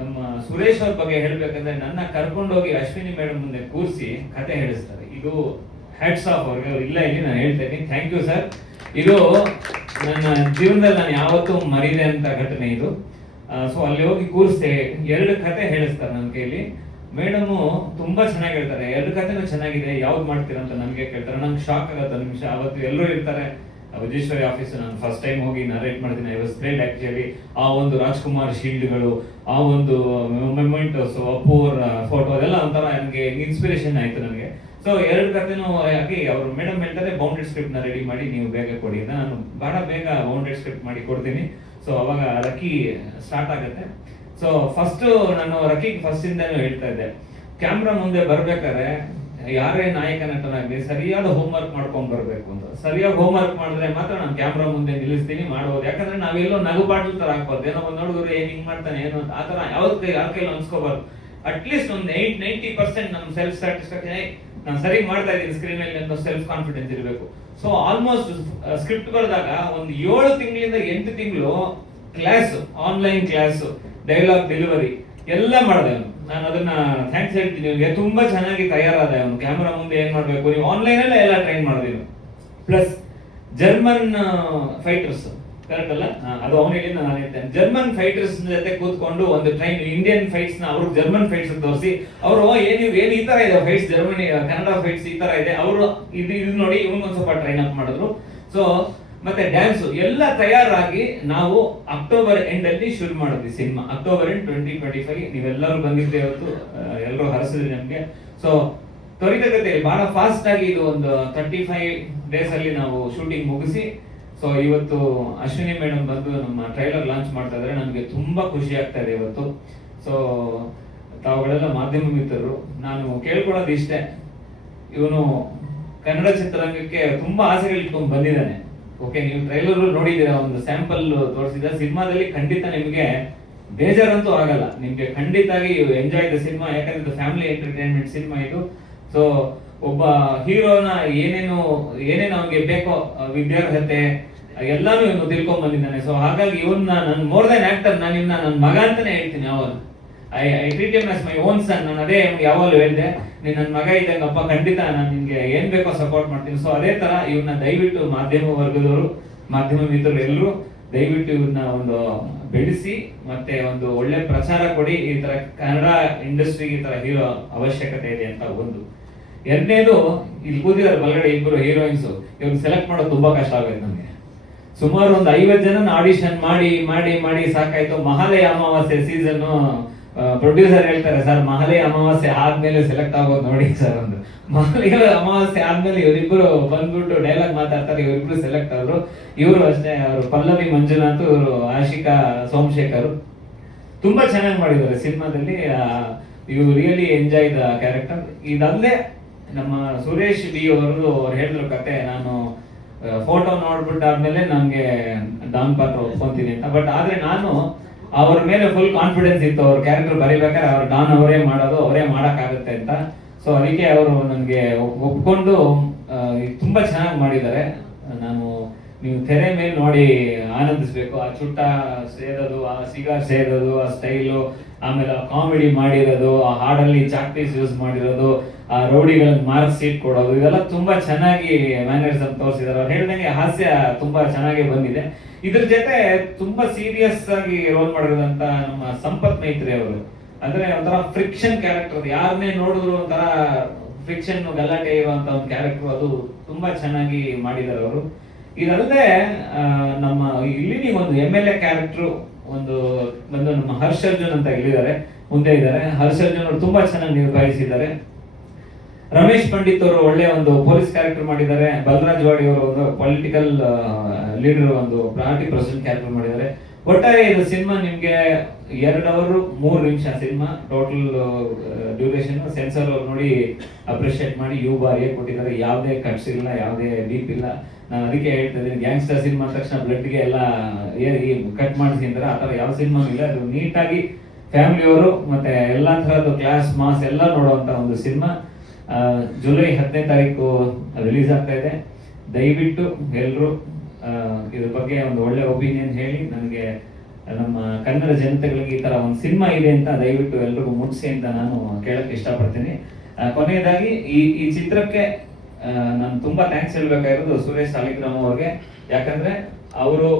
ನಮ್ಮ ಸುರೇಶ್ ಅವ್ರ ಬಗ್ಗೆ ಹೇಳ್ಬೇಕಂದ್ರೆ, ನನ್ನ ಕರ್ಕೊಂಡೋಗಿ ಅಶ್ವಿನಿ ಮೇಡಮ್ ಮುಂದೆ ಕೂರಿಸಿ ಕತೆ ಹೇಳಿಸ್ತಾರೆ. ಇದು ಹ್ಯಾಟ್ಸ್ ಆಫ್ ಅವ್ರಿಗೆ. ಅವ್ರು ಇಲ್ಲ ಇಲ್ಲಿ ನಾನು ಹೇಳ್ತಾ ಇದ್ದೀನಿ, ಥ್ಯಾಂಕ್ ಯು ಸರ್. ಇದು ನನ್ನ ಜೀವನದಲ್ಲಿ ನಾನು ಯಾವತ್ತೂ ಮರೀದೆ ಅಂತ ಘಟನೆ ಇದು. ಸೊ ಅಲ್ಲಿ ಹೋಗಿ ಕೂರಿಸ್ದೆ, 2 ಕತೆ ಹೇಳಿಸ್ತಾರೆ ನನ್ನ ಕೈಲಿ. ಮೇಡಮು ತುಂಬಾ ಚೆನ್ನಾಗಿ ಹೇಳ್ತಾರೆ, 2 ಕತೆನೂ ಚೆನ್ನಾಗಿದೆ, ಯಾವ್ದು ಮಾಡ್ತೀರಾ ಅಂತ ನಮಗೆ ಕೇಳ್ತಾರೆ. ನಂಗೆ ಶಾಕ್ ಆಗುತ್ತೆ ನಿಮಿಷ. ಅವತ್ತು ಎಲ್ಲರೂ ಇರ್ತಾರೆ, ವಿಜೇಶ್ವರಿ ಆಫೀಸ್ ನಾನು ಫಸ್ಟ್ ಟೈಮ್ ಹೋಗಿ ನರೇಟ್ ಮಾಡ್ತೀನಿ. I was thrilled actually. ಆ ಒಂದು ರಾಜ್ಕುಮಾರ್ ಶೀಲ್ಡ್ಗಳು, ಆ ಒಂದು ಮೊಮೆಂಟೋಸ್, ಅಪ್ಪೋರ್ ಫೋಟೋ, ಅದೆಲ್ಲ ಒಂಥರ ನನಗೆ ಇನ್ಸ್ಪಿರೇಷನ್ ಆಯ್ತು ನನಗೆ. ಸೊ 2 ಕತೆನೂ ಆಗಿ ಅವರು ಮೇಡಮ್ ಹೇಳ್ತಾರೆ, ಬೌಂಡೆಡ್ ಸ್ಕ್ರಿಪ್ಟ್ ನ ರೆಡಿ ಮಾಡಿ ನೀವು ಬೇಗ ಕೊಡಿ ಅಂತ. ನಾನು ಬಹಳ ಬೇಗ ಬೌಂಡೆಡ್ ಸ್ಕ್ರಿಪ್ಟ್ ಮಾಡಿ ಕೊಡ್ತೀನಿ. ಸೊ ಅವಾಗ ರಕ್ಕಿ ಸ್ಟಾರ್ಟ್ ಆಗುತ್ತೆ. ಸೊ ಫಸ್ಟ್ ನಾನು ರಕ್ಕಿಗೆ ಫಸ್ಟ್ ಇಂದಾನು ಹೇಳ್ತಾ ಇದ್ದೆ, ಕ್ಯಾಮ್ರಾ ಮುಂದೆ ಬರ್ಬೇಕಾದ್ರೆ ಯಾರೇ ನಾಯಕ ನಟನಾಗ್ಲಿ ಸರಿಯಾದ ಹೋಮ್ವರ್ಕ್ ಮಾಡ್ಕೊಂಡ್ ಬರ್ಬೇಕು ಅಂತ. ಸರಿಯಾಗಿ ಹೋಮ್ವರ್ಕ್ ಮಾಡಿದ್ರೆ ಮಾತ್ರ ನಾನು ಕ್ಯಾಮ್ರಾ ಮುಂದೆ ನಿಲ್ಲಿಸ್ತೀನಿ, ಮಾಡ್ಬೋದು. ಯಾಕಂದ್ರೆ ನಾವೆಲ್ಲೋ ನಗುಪಾಟ್ಲ ತರ ಹಾಕ್ಬಾರ್ದು, ಏನೋ ಒಂದು ನೋಡಿದ್ರು ಏನ್ ಹಿಂಗ್ ಮಾಡ್ತಾನೆ ಏನೋ ಆ ತರ ಯಾರ ಕೈಲಿ ಅನ್ಸ್ಕೋಬಾರ್ದು. ಅಟ್ಲೀಸ್ಟ್ ಒಂದು 80-90% ನಮ್ ಸೆಲ್ಫ್ ಸ್ಯಾಟಿಸ್ಫ್ಯಾಕ್ಷನ್, ನಾನು ಸರಿ ಮಾಡ್ತಾ ಇದ್ದೀನಿ ಸ್ಕ್ರೀನ್ ಅಲ್ಲಿ ಅನ್ನೋ ಸೆಲ್ಫ್ ಕಾನ್ಫಿಡೆನ್ಸ್ ಇರಬೇಕು. ಸೊ ಆಲ್ಮೋಸ್ಟ್ ಸ್ಕ್ರಿಪ್ಟ್ ಬರೆದಾಗ ಒಂದು 7 ತಿಂಗಳಿಂದ 8 ತಿಂಗಳು class, online class, dialogue delivery ಎಲ್ಲ ಮಾಡಿದೆ ನಾನು. ಅದನ್ನ ಥ್ಯಾಂಕ್ಸ್ ಹೇಳ್ತೀನಿ ನಿಮಗೆ. ತುಂಬಾ ಚೆನ್ನಾಗಿ ತಯಾರಾದ ಅವನು. ಕ್ಯಾಮ್ರಾ ಮುಂದೆ ಏನ್ ಮಾಡ್ಬೇಕು, ನೀವು ಆನ್ಲೈನ್ ಅಲ್ಲೇ ಎಲ್ಲ ಟ್ರೈನ್ ಮಾಡಿದೀನಿ. ಪ್ಲಸ್ ಜರ್ಮನ್ ಫೈಟರ್ಸ್, ಕರೆಕ್ಟ್ ಅಲ್ಲ? ಅದು ಅವನು ಹೇಳಿ ನಾನು ಹೇಳ್ತೇನೆ. ಜರ್ಮನ್ ಫೈಟರ್ಸ್ ಜೊತೆ ಕೂತ್ಕೊಂಡು ಒಂದು ಟ್ರೈನ್, ಇಂಡಿಯನ್ ಫೈಟ್ಸ್ ನ ಅವರು ಜರ್ಮನ್ ಫೈಟ್ಸ್ ತೋರಿಸಿ, ಅವರು ಏನ್ ಈ ತರ ಇದೆ ಫೈಟ್ಸ್, ಜರ್ಮನಿ ಕನ್ನಡ ಫೈಟ್ಸ್ ಈ ತರ ಇದೆ, ಅವರು ಇದು ನೋಡಿ ಇವ್ನಿಗೊಂದು ಸ್ವಲ್ಪ ಟ್ರೈನ್ ಅಪ್ ಮಾಡಿದ್ರು. ಸೊ ಮತ್ತೆ ಡ್ಯಾನ್ಸ್ ಎಲ್ಲ ತಯಾರಾಗಿ ನಾವು ಅಕ್ಟೋಬರ್ ಎಂಡ್ ಅಲ್ಲಿ ಶುರು ಮಾಡಿದ್ವಿ ಸಿನಿಮಾ. ಅಕ್ಟೋಬರ್ ಎಂಡ್ 2025 ನೀವೆಲ್ಲರೂ ಬಂದಿದ್ದೆ ಇವತ್ತು, ಎಲ್ಲರೂ ಹರಿಸಿದ್ರಿ ನಮ್ಗೆ. ಸೊ ತ್ವರಿತಗತಿಯಲ್ಲಿ ಬಹಳ ಫಾಸ್ಟ್ ಆಗಿ ಇದು ಒಂದು 35 ಡೇಸ್ ಅಲ್ಲಿ ನಾವು ಶೂಟಿಂಗ್ ಮುಗಿಸಿ, ಸೊ ಇವತ್ತು ಅಶ್ವಿನಿ ಮೇಡಮ್ ಬಂದು ನಮ್ಮ ಟ್ರೈಲರ್ ಲಾಂಚ್ ಮಾಡ್ತಾ ಇದ್ದಾರೆ. ನನಗೆ ತುಂಬಾ ಖುಷಿ ಆಗ್ತಾ ಇದೆ ಇವತ್ತು. ಸೊ ತಾವುಗಳೆಲ್ಲ ಮಾಧ್ಯಮ ಮಿತ್ರರು, ನಾನು ಕೇಳ್ಕೊಳ್ಳೋದು ಇಷ್ಟೇ, ಇವನು ಕನ್ನಡ ಚಿತ್ರರಂಗಕ್ಕೆ ತುಂಬಾ ಆಸೆಗಳು ಇಟ್ಕೊಂಡು ಬಂದಿದ್ದಾನೆ. ಓಕೆ, ನೀವು ಟ್ರೈಲರ್ ನೋಡಿದ್ದೀರಾ, ಒಂದು ಸ್ಯಾಂಪಲ್ ತೋರಿಸಿದ ಸಿನಿಮಾದಲ್ಲಿ ಖಂಡಿತ ನಿಮಗೆ ಬೇಜಾರಂತೂ ಆಗಲ್ಲ, ನಿಮ್ಗೆ ಖಂಡಿತಾಗಿ ಎಂಜಾಯ್ ದ ಸಿನಿಮಾ. ಯಾಕಂದ್ರೆ ಇದು ಫ್ಯಾಮಿಲಿ ಎಂಟರ್ಟೈನ್ಮೆಂಟ್ ಸಿನಿಮಾ ಇದು. ಸೊ ಒಬ್ಬ ಹೀರೋನ ಏನೇನು ಅವನಿಗೆ ಬೇಕೋ ವಿದ್ಯಾರ್ಹತೆ ಎಲ್ಲಾನು ಇವನು ತಿಳ್ಕೊಂಡ್ ಬಂದಿದ್ದಾನೆ. ಸೊ ಹಾಗಾಗಿ ಇವನ್ನ ನನ್ ಮೋರ್ ದನ್ ಆಕ್ಟರ್, ನಾನು ಇವನ್ನ ನನ್ನ ಮಗ ಅಂತಾನೆ ಹೇಳ್ತೀನಿ. ಯಾವಾಗ I treat him as my own son. ನಾನು ಅದೇ ಯಾವಾಗಲೂ ಹೇಳಿದೆ, ನೀನ್ ನನ್ನ ಮಗ ಇದ್ದಂಗಪ್ಪ, ಖಂಡಿತ ನಾನು ನಿನ್ಗೆ ಏನ್ ಬೇಕೋ ಸಪೋರ್ಟ್ ಮಾಡ್ತೀನಿ. ಸೊ ಅದೇ ತರ ಇವ್ನ ದಯವಿಟ್ಟು ಮಾಧ್ಯಮ ವರ್ಗದವರು, ಮಾಧ್ಯಮ ಮಿತ್ರರು ಎಲ್ಲರೂ ದಯವಿಟ್ಟು ಇವ್ರನ್ನ ಒಂದು ಬೆಳೆಸಿ ಮತ್ತೆ ಒಂದು ಒಳ್ಳೆ ಪ್ರಚಾರ ಕೊಡಿ. ಈ ತರ ಕನ್ನಡ ಇಂಡಸ್ಟ್ರಿಗೆ ಈ ತರ ಹೀರೋ ಅವಶ್ಯಕತೆ ಇದೆ ಅಂತ ಒಂದು. ಎರಡನೇದು, ಇಲ್ಲಿ ಕೂತಿದ್ದಾರೆ ಬಲ್ಗಡೆ ಇಬ್ಬರು ಹೀರೋಯಿನ್ಸ್, ಇವ್ರನ್ನ ಸೆಲೆಕ್ಟ್ ಮಾಡೋದು ತುಂಬಾ ಕಷ್ಟ ಆಗುತ್ತೆ ನಮ್ಗೆ. ಸುಮಾರು ಒಂದು 50 ಜನ ಆಡಿಷನ್ ಮಾಡಿ ಮಾಡಿ ಮಾಡಿ ಸಾಕಾಯ್ತು. ಮಹಾಲಯ ಅಮಾವಾಸ್ಯೆ ಸೀಸನ್ ಪ್ರೊಡ್ಯೂಸರ್ ಹೇಳ್ತಾರೆ, ಸರ್ ಮಹಾಲಯ ಅಮಾವಾಸ್ಯೆ ಆದ್ಮೇಲೆ ಸೆಲೆಕ್ಟ್ ಆಗೋದು ನೋಡಿ ಸರ್. ಒಂದು ಮಹಾಲಯ ಅಮಾವಾಸ್ಯೆ ಆದ್ಮೇಲೆ ಇವರಿಬ್ಬರು ಬಂದ್ಬಿಟ್ಟು ಡೈಲಾಗ್ ಮಾತಾಡ್ತಾರೆ, ಇವರಿಬ್ರು ಸೆಲೆಕ್ಟ್ ಆದ್ರು. ಇವರು ಅಷ್ಟೇ, ಅವರು ಪಲ್ಲವಿ ಮಂಜುನಾಥ್, ಇವರು ಆಶಿಕಾ ಸೋಮಶೇಖರ್ ತುಂಬಾ ಚೆನ್ನಾಗಿ ಮಾಡಿದ್ದಾರೆ ಸಿನಿಮಾದಲ್ಲಿ. You really enjoy the character. ಇದಲ್ಲದೆ ನಮ್ಮ ಸುರೇಶ್ ಬಿ ಅವ್ರು ಹೇಳಿದ್ರು ಕತೆ, ನಾನು ಫೋಟೋ ನೋಡ್ಬಿಟ್ಟಾದ್ಮೇಲೆ ನನ್ಗೆ ಡಾನ್ ಪಾತ್ರ ಒಪ್ಕೊಂತೀನಿ ಅಂತ. ಬಟ್ ಆದ್ರೆ ನಾನು ಅವ್ರ ಮೇಲೆ ಫುಲ್ ಕಾನ್ಫಿಡೆನ್ಸ್ ಇತ್ತು, ಅವ್ರ ಕ್ಯಾರೆಕ್ಟರ್ ಬರೀಬೇಕಾದ್ರೆ ಅವ್ರ ಡಾನ್ ಅವರೇ ಮಾಡೋದು, ಅವರೇ ಮಾಡಕ್ಕಾಗುತ್ತೆ ಅಂತ. ಸೊ ಅದಕ್ಕೆ ಅವರು ನನಗೆ ಒಪ್ಕೊಂಡು ತುಂಬಾ ಚೆನ್ನಾಗಿ ಮಾಡಿದ್ದಾರೆ. ನಾನು ನೀವು ತೆರೆ ಮೇಲೆ ನೋಡಿ ಆನಂದಿಸ್ಬೇಕು. ಆ ಚುಟ್ಟ ಸೇದೋದು, ಆ ಸಿಗಾರ್ ಸೇದೋದು, ಆ ಸ್ಟೈಲು, ಆಮೇಲೆ ಕಾಮಿಡಿ ಮಾಡಿರೋದು, ಆ ಹಾಡಲ್ಲಿ ಚಾಕ್ಟೀಸ್ ಯೂಸ್ ಮಾಡಿರೋದು, ಆ ರೌಡಿಗಳಿಗೆ ಮಾರ್ಕ್ ಸೀಟ್ ಕೊಡೋದು, ಇದೆಲ್ಲ ತುಂಬಾ ಚೆನ್ನಾಗಿ ಮ್ಯಾನರ್ಸ್ ಅಂತ ತೋರಿಸಿದ್ದಾರೆ. ಅವ್ರು ಹೇಳ್ದಂಗೆ ಹಾಸ್ಯ ತುಂಬಾ ಚೆನ್ನಾಗಿ ಬಂದಿದೆ. ಇದ್ರ ಜೊತೆ ತುಂಬಾ ಸೀರಿಯಸ್ ಆಗಿ ರೋಲ್ ಮಾಡಿರೋದಂತ ನಮ್ಮ ಸಂಪತ್ ಮೈತ್ರಿ ಅವರು, ಅಂದ್ರೆ ಒಂಥರ ಫ್ರಿಕ್ಷನ್ ಕ್ಯಾರೆಕ್ಟರ್, ಯಾರನ್ನೇ ನೋಡಿದ್ರು ಒಂಥರ ಫ್ರಿಕ್ಷನ್ ಗಲಾಟೆ ಇರುವಂತ ಒಂದು ಕ್ಯಾರೆಕ್ಟರ್, ಅದು ತುಂಬಾ ಚೆನ್ನಾಗಿ ಮಾಡಿದ್ದಾರೆ ಅವರು. ಇದಲ್ಲದೆ ನಮ್ಮ ಇಲ್ಲಿ ಒಂದು MLA ಕ್ಯಾರೆಕ್ಟರ್ ಒಂದು ಬಂದು ನಮ್ಮ ಹರ್ಷರ್ಜುನ್ ಅಂತ ಇಲ್ಲಿದ್ದಾರೆ, ಮುಂದೆ ಇದ್ದಾರೆ. ಹರ್ಷರ್ಜುನ್ ಅವರು ತುಂಬಾ ಚೆನ್ನಾಗಿ ನಿಭಾಯಿಸಿದ್ದಾರೆ. ರಮೇಶ್ ಪಂಡಿತ್ ಅವರು ಒಳ್ಳೆ ಒಂದು ಪೊಲೀಸ್ ಕ್ಯಾರೆಕ್ಟರ್ ಮಾಡಿದ್ದಾರೆ. ಬಲರಾಜ್ ವಾಡಿ ಅವರು ಒಂದು ಪೊಲಿಟಿಕಲ್ ಲೀಡರ್, ಒಂದು ಪಾರ್ಟಿ ಪ್ರೆಸಿಡೆಂಟ್ ಕ್ಯಾರೆಕ್ಟರ್ ಮಾಡಿದ್ದಾರೆ. ಒಟ್ಟಾರೆ ಇದು ಸಿನಿಮಾ ನಿಮ್ಗೆ 2 ಅವರ್ 3 ನಿಮಿಷ ಸಿನಿಮಾ ಟೋಟಲ್ ಡ್ಯೂರೇಷನ್. ಸೆನ್ಸರ್ ಅವ್ರು ನೋಡಿ ಅಪ್ರಿಶಿಯೇಟ್ ಮಾಡಿ ಬಾರಿಯೇ ಕೊಟ್ಟಿದ್ದಾರೆ. ಯಾವುದೇ ಕಟ್ಸ್ ಇಲ್ಲ, ಯಾವುದೇ ಡೀಪ್ ಇಲ್ಲ. ನಾನು ಅದಕ್ಕೆ ಹೇಳ್ತಾ ಇದ್ದೀನಿ, ಗ್ಯಾಂಗ್ಸ್ಟರ್ ಸಿನಿಮಾ ತಕ್ಷಣ ಬ್ಲಡ್ಗೆ ಎಲ್ಲ ಕಟ್ ಮಾಡಿಸಿದ್ರೆ ಆ ಥರ ಯಾವ ಸಿನಿಮಾ ಇಲ್ಲ. ಅದು ನೀಟಾಗಿ ಫ್ಯಾಮಿಲಿಯವರು ಮತ್ತೆ ಎಲ್ಲಾ ತರದ್ದು ಕ್ಲಾಸ್ ಮಾಸ್ ಎಲ್ಲ ನೋಡುವಂತ ಒಂದು ಸಿನಿಮಾ. ಜುಲೈ 10ನೇ ತಾರೀಕು ರಿಲೀಸ್ ಆಗ್ತಾ ಇದೆ. ದಯವಿಟ್ಟು ಎಲ್ಲರೂ ಇದ್ರ ಬಗ್ಗೆ ಒಂದು ಒಳ್ಳೆ ಒಪಿನಿಯನ್ ಹೇಳಿ ನನಗೆ, ನಮ್ಮ ಕನ್ನಡ ಜನತೆಗಳಿಗೆ ಈ ತರ ಒಂದು ಸಿನಿಮಾ ಇದೆ ಅಂತ ದಯವಿಟ್ಟು ಎಲ್ರಿಗೂ ಮುಟ್ಟಿಸಿ ಅಂತ ನಾನು ಕೇಳಕ್ಕೆ ಇಷ್ಟಪಡ್ತೀನಿ. ಕೊನೆಯದಾಗಿ ಈ ಚಿತ್ರಕ್ಕೆ ನಾನು ತುಂಬಾ ಥ್ಯಾಂಕ್ಸ್ ಹೇಳ್ಬೇಕಾಗಿರೋದು ಸುರೇಶ್ ಸಾಲಿಗ್ರಾಮ್ ಅವ್ರಿಗೆ. ಯಾಕಂದ್ರೆ ಅವರು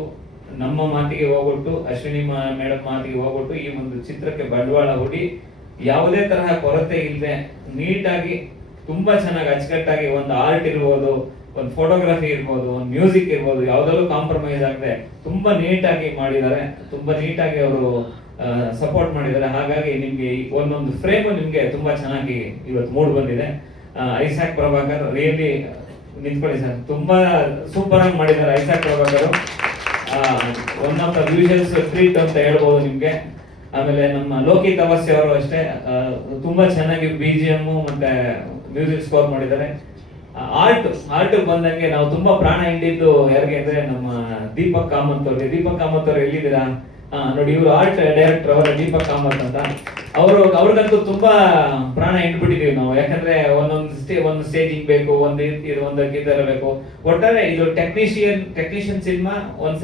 ನಮ್ಮ ಮಾತಿಗೆ ಹೋಗ್ಬಿಟ್ಟು, ಅಶ್ವಿನಿ ಮೇಡಮ್ ಮಾತಿಗೆ ಹೋಗ್ಬಿಟ್ಟು ಈ ಒಂದು ಚಿತ್ರಕ್ಕೆ ಬಂಡವಾಳ ಹೂಡಿ ಯಾವುದೇ ತರಹ ಕೊರತೆ ಇಲ್ಲದೆ ನೀಟಾಗಿ ತುಂಬಾ ಚೆನ್ನಾಗಿ ಅಚ್ಚುಕಟ್ಟಾಗಿ ಒಂದು ಆರ್ಟ್ ಇರ್ಬೋದು, ಒಂದು ಫೋಟೋಗ್ರಫಿ ಇರ್ಬೋದು, ಒಂದು ಮ್ಯೂಸಿಕ್ ಇರ್ಬೋದು, ಯಾವ್ದಲ್ಲೂ ಕಾಂಪ್ರಮೈಸ್ ಆಗದೆ ತುಂಬಾ ನೀಟಾಗಿ ಮಾಡಿದ್ದಾರೆ. ತುಂಬಾ ನೀಟಾಗಿ ಅವರು ಸಪೋರ್ಟ್ ಮಾಡಿದ್ದಾರೆ. ಹಾಗಾಗಿ ನಿಮ್ಗೆ ಒಂದೊಂದು ಫ್ರೇಮ್ ನಿಮ್ಗೆ ತುಂಬಾ ಚೆನ್ನಾಗಿ ಇವತ್ತು ಮೂಡ್ ಬಂದಿದೆ. ಐಸಾಕ್ ಪ್ರಭಾಕರ್ ರಿಯಲಿ ನಿಂತ್ಕೊಳ್ಳಿ ಸರ್, ತುಂಬಾ ಸೂಪರ್ ಆಗಿ ಮಾಡಿದ್ದಾರೆ Isaac Prabhakar. One of the visuals treat ಅಂತ ಹೇಳ್ಬೋದು ನಿಮ್ಗೆ. ಆಮೇಲೆ ನಮ್ಮ ಲೋಕಿತ್ ಅವಶ್ಯ ಅವರು ಅಷ್ಟೇ ತುಂಬಾ ಚೆನ್ನಾಗಿ BGM ಮತ್ತೆ ಮ್ಯೂಸಿಕ್ ಸ್ಕೋರ್ ಮಾಡಿದ್ದಾರೆ. ಆರ್ಟ್ ಬಂದಂಗೆ ನಾವು ತುಂಬಾ ಪ್ರಾಣ ಹಿಂಡಿದ್ದು ಯಾರಿಗೆ ಅಂದ್ರೆ ನಮ್ಮ ದೀಪಕ್ ಕಾಮತ್ ಅವ್ರಿಗೆ. ದೀಪಕ್ ಕಾಮತ್ ಅವ್ರು ಎಲ್ಲಿದ್ದೀರಾ? ನೋಡಿ, ಇವರು ಆರ್ಟ್ ಡೈರೆಕ್ಟರ್ ಅವರ ದೀಪಕ್ ಕಾಮತ್ ಅಂತ. ಅವ್ರಿಗಂತೂ ತುಂಬಾ ಪ್ರಾಣ ಹಿಂಡ್ಬಿಟ್ಟಿದೀವಿ ನಾವು. ಯಾಕಂದ್ರೆ ಒಂದು ಸ್ಟೇಜಿಂಗ್ ಬೇಕು, ಒಂದಕ್ಕೆ ಬೇಕು. ಒಟ್ಟಾರೆ ಇದು ಟೆಕ್ನಿಷಿಯನ್ ಸಿನಿಮಾ ಒಂದ್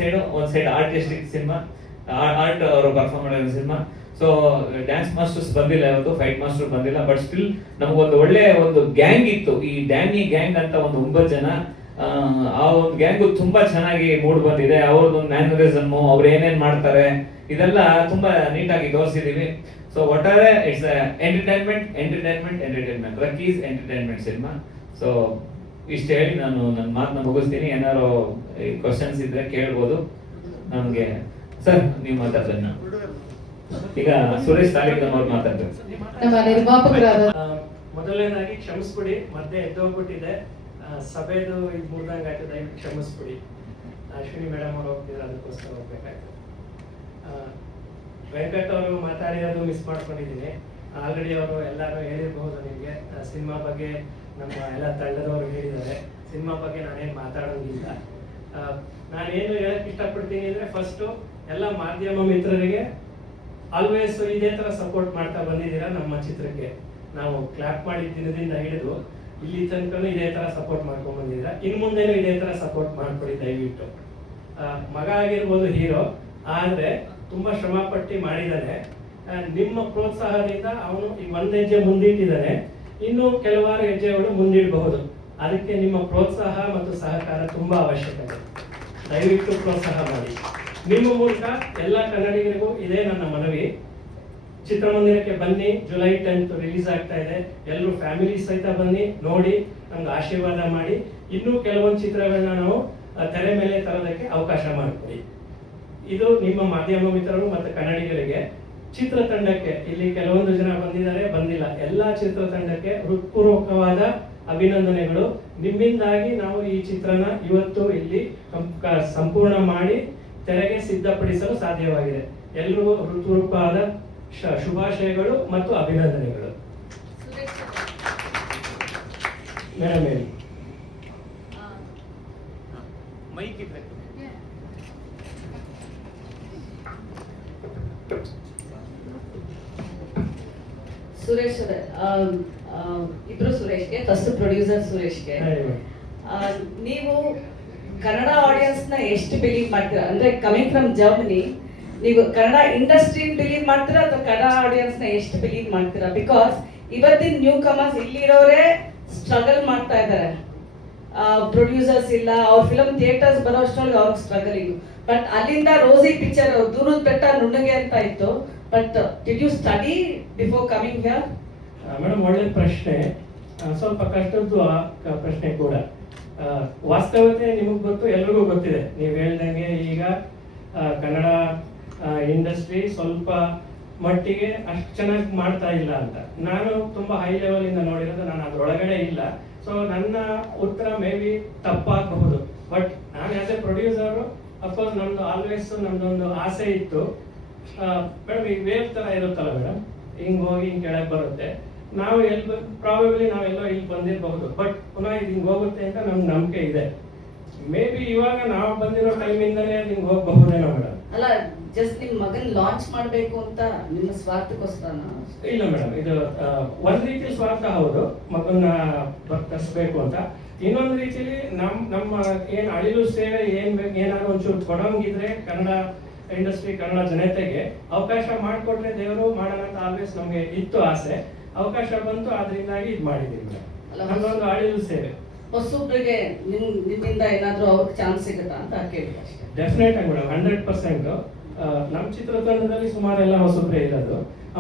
ಸೈಡ್ ಆರ್ಟಿಸ್ಟಿಕ್ ಸಿನಿಮಾ, ಆರ್ಟ್ ಅವರು ಪರ್ಫಾರ್ಮ್ ಮಾಡಿರೋ ಸಿನಿಮಾ. ಸೊ ಡ್ಯಾನ್ಸ್ ಮಾಸ್ಟರ್ಸ್ ಬಂದಿಲ್ಲ ಇವತ್ತು, ಫೈಟ್ ಮಾಸ್ಟರ್ ಬಂದಿಲ್ಲ. ಬಟ್ ಸ್ಟಿಲ್ ನಮಗೊಂದು ಒಳ್ಳೆ ಒಂದು ಗ್ಯಾಂಗ್ ಇತ್ತು, ಈ ಡ್ಯಾನಿ ಗ್ಯಾಂಗ್ ಅಂತ ಒಂದು 9 ಜನ. ಆ ಒಂದು ಗ್ಯಾಂಗು ತುಂಬಾ ಚೆನ್ನಾಗಿ ಮೂಡ್ ಬಂದಿದೆ. ಅವ್ರದ್ದು ಮ್ಯಾನರಿಸಮ್, ಅವ್ರು ಏನೇನ್ ಮಾಡ್ತಾರೆ ಇದೆಲ್ಲ ತುಂಬಾ ನೀಟಾಗಿ ತೋರಿಸಿದೀವಿ. ಸೊ ಒಟ್ಟಾರೆ it's entertainment Rakki's entertainment cinema. So ಇಷ್ಟು ಹೇಳಿ ನಾನು ನನ್ನ ಮಾತನ್ನ ಮುಗಿಸ್ತೀನಿ. ಏನಾದ್ರು ಕ್ವಶನ್ಸ್ ಇದ್ರೆ ಕೇಳ್ಬೋದು ನಮ್ಗೆ. ಸರ್ ನೀವು ಮಾತಾಡ್ತೀನಿ. ಈಗ ಸುರೇಶ್ ಸಾಲಿಗ್ರಾಮ್ ಅವ್ರು ಮಾತಾಡ್ತಾರೆ. ನಮ್ಮ ನಿರ್ಮಾಪಕರಾದ ಮೊದಲನೇದಾಗಿ ಕ್ಷಮಿಸ್ಬಿಡಿ, ಮತ್ತೆ ಎದ್ದೋಗ್ಬಿಟ್ಟಿದೆ ಸಭೆದು ಇದು ಮುಗ್ದಂಗೆ ಆಯ್ತು, ದಯವಿಟ್ಟು ಕ್ಷಮಿಸ್ಬಿಡಿ. ಅಶ್ವಿನಿ ಮೇಡಮ್ ಅವ್ರು ಹೋಗ್ತಿದ್ರು, ಅದಕ್ಕೋಸ್ಕರ ಹೋಗ್ಬೇಕಾಯ್ತು. ವೆಂಕಟ್ ಅವರು ಮಾತಾಡಿರೋದು ಮಿಸ್ ಮಾಡ್ಕೊಂಡಿದ್ದೀನಿ. ಆಲ್ರೆಡಿ ಅವರು ಎಲ್ಲರೂ ಹೇಳಿರಬಹುದು ನಿಮಗೆ ಸಿನಿಮಾ ಬಗ್ಗೆ ನಮ್ಮ ಎಲ್ಲ ತಂಡದವರು ಹೇಳಿದ್ದಾರೆ. ಸಿನಿಮಾ ಬಗ್ಗೆ ನಾನೇನು ಮಾತಾಡೋಂಗಿಲ್ಲ. ನಾನೇನು ಹೇಳಕ್ಕೆ ಇಷ್ಟಪಡ್ತೀನಿ ಅಂದರೆ ಫಸ್ಟು ಎಲ್ಲ ಮಾಧ್ಯಮ ಮಿತ್ರರಿಗೆ ಆಲ್ವೇಸ್ ಇದೇ ಥರ ಸಪೋರ್ಟ್ ಮಾಡ್ತಾ ಬಂದಿದ್ದೀರಾ ನಮ್ಮ ಚಿತ್ರಕ್ಕೆ. ನಾವು ಕ್ಲಾಪ್ ಮಾಡಿದ ದಿನದಿಂದ ಹಿಡಿದು ಇಲ್ಲಿ ತನಕನೂ ಇದೇ ಥರ ಸಪೋರ್ಟ್ ಮಾಡ್ಕೊಂಡು ಬಂದಿದ್ದೀರಾ. ಇನ್ನು ಮುಂದೆನೂ ಇದೇ ಥರ ಸಪೋರ್ಟ್ ಮಾಡ್ಕೊಡಿ ದಯವಿಟ್ಟು. ಮಗ ಆಗಿರ್ಬೋದು ಹೀರೋ, ಆದರೆ ತುಂಬ ಶ್ರಮ ಪಟ್ಟು ಮಾಡಿದ್ದಾನೆ. ನಿಮ್ಮ ಪ್ರೋತ್ಸಾಹದಿಂದ ಅವನು ಈಗ ಒಂದು ಹೆಜ್ಜೆ ಮುಂದಿಟ್ಟಿದ್ದಾನೆ, ಇನ್ನೂ ಕೆಲವಾರು ಹೆಜ್ಜೆಗಳು ಮುಂದಿಡಬಹುದು. ಅದಕ್ಕೆ ನಿಮ್ಮ ಪ್ರೋತ್ಸಾಹ ಮತ್ತು ಸಹಕಾರ ತುಂಬ ಅವಶ್ಯಕತೆ. ದಯವಿಟ್ಟು ಪ್ರೋತ್ಸಾಹ ಮಾಡಿ. ನಿಮ್ಮ ಮೂಲಕ ಎಲ್ಲ ಕನ್ನಡಿಗರಿಗೂ ಇದೇ ನನ್ನ ಮನವಿ. ಚಿತ್ರಮಂದಿರಕ್ಕೆ ಬನ್ನಿ, ಜುಲೈ 10th ರಿಲೀಸ್ ಆಗ್ತಾ ಇದೆ. ಎಲ್ಲರೂ ಫ್ಯಾಮಿಲಿ ಸಹಿತ ಬನ್ನಿ, ನೋಡಿ, ನಮ್ಗೆ ಆಶೀರ್ವಾದ ಮಾಡಿ. ಇನ್ನೂ ಕೆಲವೊಂದು ಚಿತ್ರಗಳನ್ನ ನಾವು ತೆರೆ ಮೇಲೆ ತರೋದಕ್ಕೆ ಅವಕಾಶ ಮಾಡಿಕೊಡಿ. ಇದು ನಿಮ್ಮ ಮಾಧ್ಯಮ ಮಿತ್ರರು ಮತ್ತು ಕನ್ನಡಿಗರಿಗೆ. ಚಿತ್ರತಂಡಕ್ಕೆ ಇಲ್ಲಿ ಕೆಲವೊಂದು ಜನ ಬಂದಿದ್ದಾರೆ, ಬಂದಿಲ್ಲ, ಎಲ್ಲ ಚಿತ್ರತಂಡಕ್ಕೆ ಹೃತ್ಪೂರ್ವಕವಾದ ಅಭಿನಂದನೆಗಳು. ನಿಮ್ಮಿಂದಾಗಿ ನಾವು ಈ ಚಿತ್ರನ ಇವತ್ತು ಇಲ್ಲಿ ಸಂಪೂರ್ಣ ಮಾಡಿ ತೆರೆಗೆ ಸಿದ್ಧಪಡಿಸಲು ಸಾಧ್ಯವಾಗಿದೆ. ಎಲ್ರಿಗೂ ಹೃತ್ಪೂರ್ವಕವಾದ ಶುಭಾಶಯಗಳು ಮತ್ತು ಅಭಿನಂದನೆಗಳು. ಮೇಡಮ್ ಹೇಳಿ. ಮೈಕ್ ಇದ್ರೆ ಸುರೇಶ್ ಇಬ್ರು ಸುರೇಶ್ಗೆ, ಫಸ್ಟ್ ಪ್ರೊಡ್ಯೂಸರ್ ಸುರೇಶ್ಗೆ, ನೀವು ಕನ್ನಡ ಆಡಿಯನ್ಸ್ ನ ಎಷ್ಟು ಬಿಲೀವ್ ಮಾಡ್ತೀರಾ? ಅಂದ್ರೆ ಕಮಿಂಗ್ ಫ್ರಮ್ ಜರ್ಮನಿ, ನೀವು ಕನ್ನಡ ಇಂಡಸ್ಟ್ರಿ ಬಿಲೀವ್ ಮಾಡ್ತೀರಾ ಅಥವಾ ಕನ್ನಡ ಆಡಿಯನ್ಸ್ ನ ಎಷ್ಟು ಬಿಲೀವ್ ಮಾಡ್ತೀರಾ? ಬಿಕಾಸ್ ಇವತ್ತಿನ ನ್ಯೂ ಕಮರ್ಸ್ ಇಲ್ಲಿರೋರೇ ಸ್ಟ್ರಗಲ್ ಮಾಡ್ತಾ ಇದ್ದಾರೆ. ಪ್ರೊಡ್ಯೂಸರ್ಸ್ ಇಲ್ಲ, ಅವ್ರ ಫಿಲಮ್ ಥಿಯೇಟರ್ಸ್ ಬರೋಷ್ಟ್ರಲ್ಲಿ ಅವ್ರಿಗೆ ಸ್ಟ್ರಗಲಿಂಗ್. ಬಟ್ ಅಲ್ಲಿಂದ ರೋಸಿ ಪಿಕ್ಚರ್ ದೂರದ ಬೆಟ್ಟ ನುಣ್ಣಗೆ ಅಂತ ಇತ್ತು. But did you study before coming here? Madam, ಒಳ್ಳೆ ಪ್ರಶ್ನೆ. ಸ್ವಲ್ಪ ಕಷ್ಟದ್ದು ಪ್ರಶ್ನೆ ಕೂಡ. ವಾಸ್ತವತೆ ನಿಮಗೆ ಗೊತ್ತು, ಎಲ್ರಿಗೂ ಗೊತ್ತಿದೆ. ನೀವು ಹೇಳ್ದಂಗೆ ಈಗ ಕನ್ನಡ ಇಂಡಸ್ಟ್ರಿ ಸ್ವಲ್ಪ ಮಟ್ಟಿಗೆ ಅಷ್ಟು ಚೆನ್ನಾಗಿ ಮಾಡ್ತಾ ಇಲ್ಲ ಅಂತ. ನಾನು ತುಂಬಾ ಹೈ ಲೆವೆಲ್ ಇಂದ ನೋಡಿರೋದು, ನಾನು ಅದ್ರೊಳಗಡೆ ಇಲ್ಲ. ಸೊ ನನ್ನ ಉತ್ತರ ಮೇ ಬಿ ತಪ್ಪಾಗಬಹುದು. ಬಟ್ ನಾನು ಆಸ್ ಎ ಪ್ರೊಡ್ಯೂಸರ್ ಅಫ್ಕೋರ್ಸ್ ನಮ್ದು ಆಲ್ವೇಸ್ ನಮ್ದೊಂದು ಆಸೆ ಇತ್ತು. ಮೇಡಮ್, ಈಗ ವೇವ್ ತರ ಇರುತ್ತಲ್ಲ ಮೇಡಮ್, ಹಿಂಗ್ ಹೋಗಿ ಹಿಂಗ್ ಕೆಳಗೆ ಬರುತ್ತೆ. ನಾವು ಪ್ರಾಬಬ್ಲಿ ನಾವೆಲ್ಲೋ ಇಲ್ಲಿ ಬಂದಿರಬಹುದು, ಬಟ್ ಪುನಃ ಇದು ಹಿಂಗ್ ಹೋಗುತ್ತೆ ಅಂತ ನಮ್ಗೆ ನಂಬಿಕೆ ಇದೆ. ಮೇ ಬಿ ಇವಾಗ ನಾವು ಬಂದಿರೋ ಟೈಮಿಂದನೇ ಹಿಂಗ್ ಹೋಗಬಹುದೇನೋ ಮೇಡಮ್. ಅಲ್ಲ, ಜಸ್ಟ್ ನಿಮ್ ಮಗನ್ ಲಾಂಚ್ ಮಾಡ್ಬೇಕು ಅಂತ ನಿಮ್ಮ ಸ್ವಾರ್ಥಕ್ಕೋಸ್ಕರ? ಇಲ್ಲ ಮೇಡಮ್, ಇದು ಒಂದ್ ರೀತಿ ಸ್ವಾರ್ಥ ಹೌದು, ಮಗನ್ನ ತರಿಸ್ಬೇಕು ಅಂತ. ಇನ್ನೊಂದು ರೀತಿಲಿ ನಮ್ಮ ಏನ್ ಅಳಿಲು ಸೇವೆ ಏನ್ ಬೇಕು, ಏನಾದ್ರು ಒಂಚೂರು ಕೊಡೋಂಗಿದ್ರೆ ಕನ್ನಡ ಇಂಡಸ್ಟ್ರಿ, ಕನ್ನಡ ಜನತೆಗೆ ಅವಕಾಶ ಮಾಡಿಕೊಟ್ರೆ ದೇವರು ಮಾಡೋಣ ಅಂತ ಆಲ್ವೇಸ್ ನಮ್ಗೆ ಇತ್ತು ಆಸೆ. ಅವಕಾಶ ಬಂತು, ಆದ್ರಿಂದಾಗಿ ಇದು ಮಾಡಿದೀವಿ ಮೇಡಮ್. ನಮ್ಮೊಂದು ಅಳಿಲು ಸೇವೆ. ಹೊಸೊಬ್ರಿಗೆ ನಿಮ್ಮಿಂದ ಏನಾದ್ರು ಅವ್ರಿಗೆ ಚಾನ್ಸ್ ಸಿಗುತ್ತಾ ಅಂತ ಕೇಳಿ ಅಷ್ಟೇ. ಡೆಫಿನೆಟ್ ಆಗಿ ಮೇಡಮ್, 100%. ನಮ್ಮ ಚಿತ್ರತಂಡದಲ್ಲಿ ಸುಮಾರೆಲ್ಲ ಹೊಸಬ್ರೆ ಇರೋದು.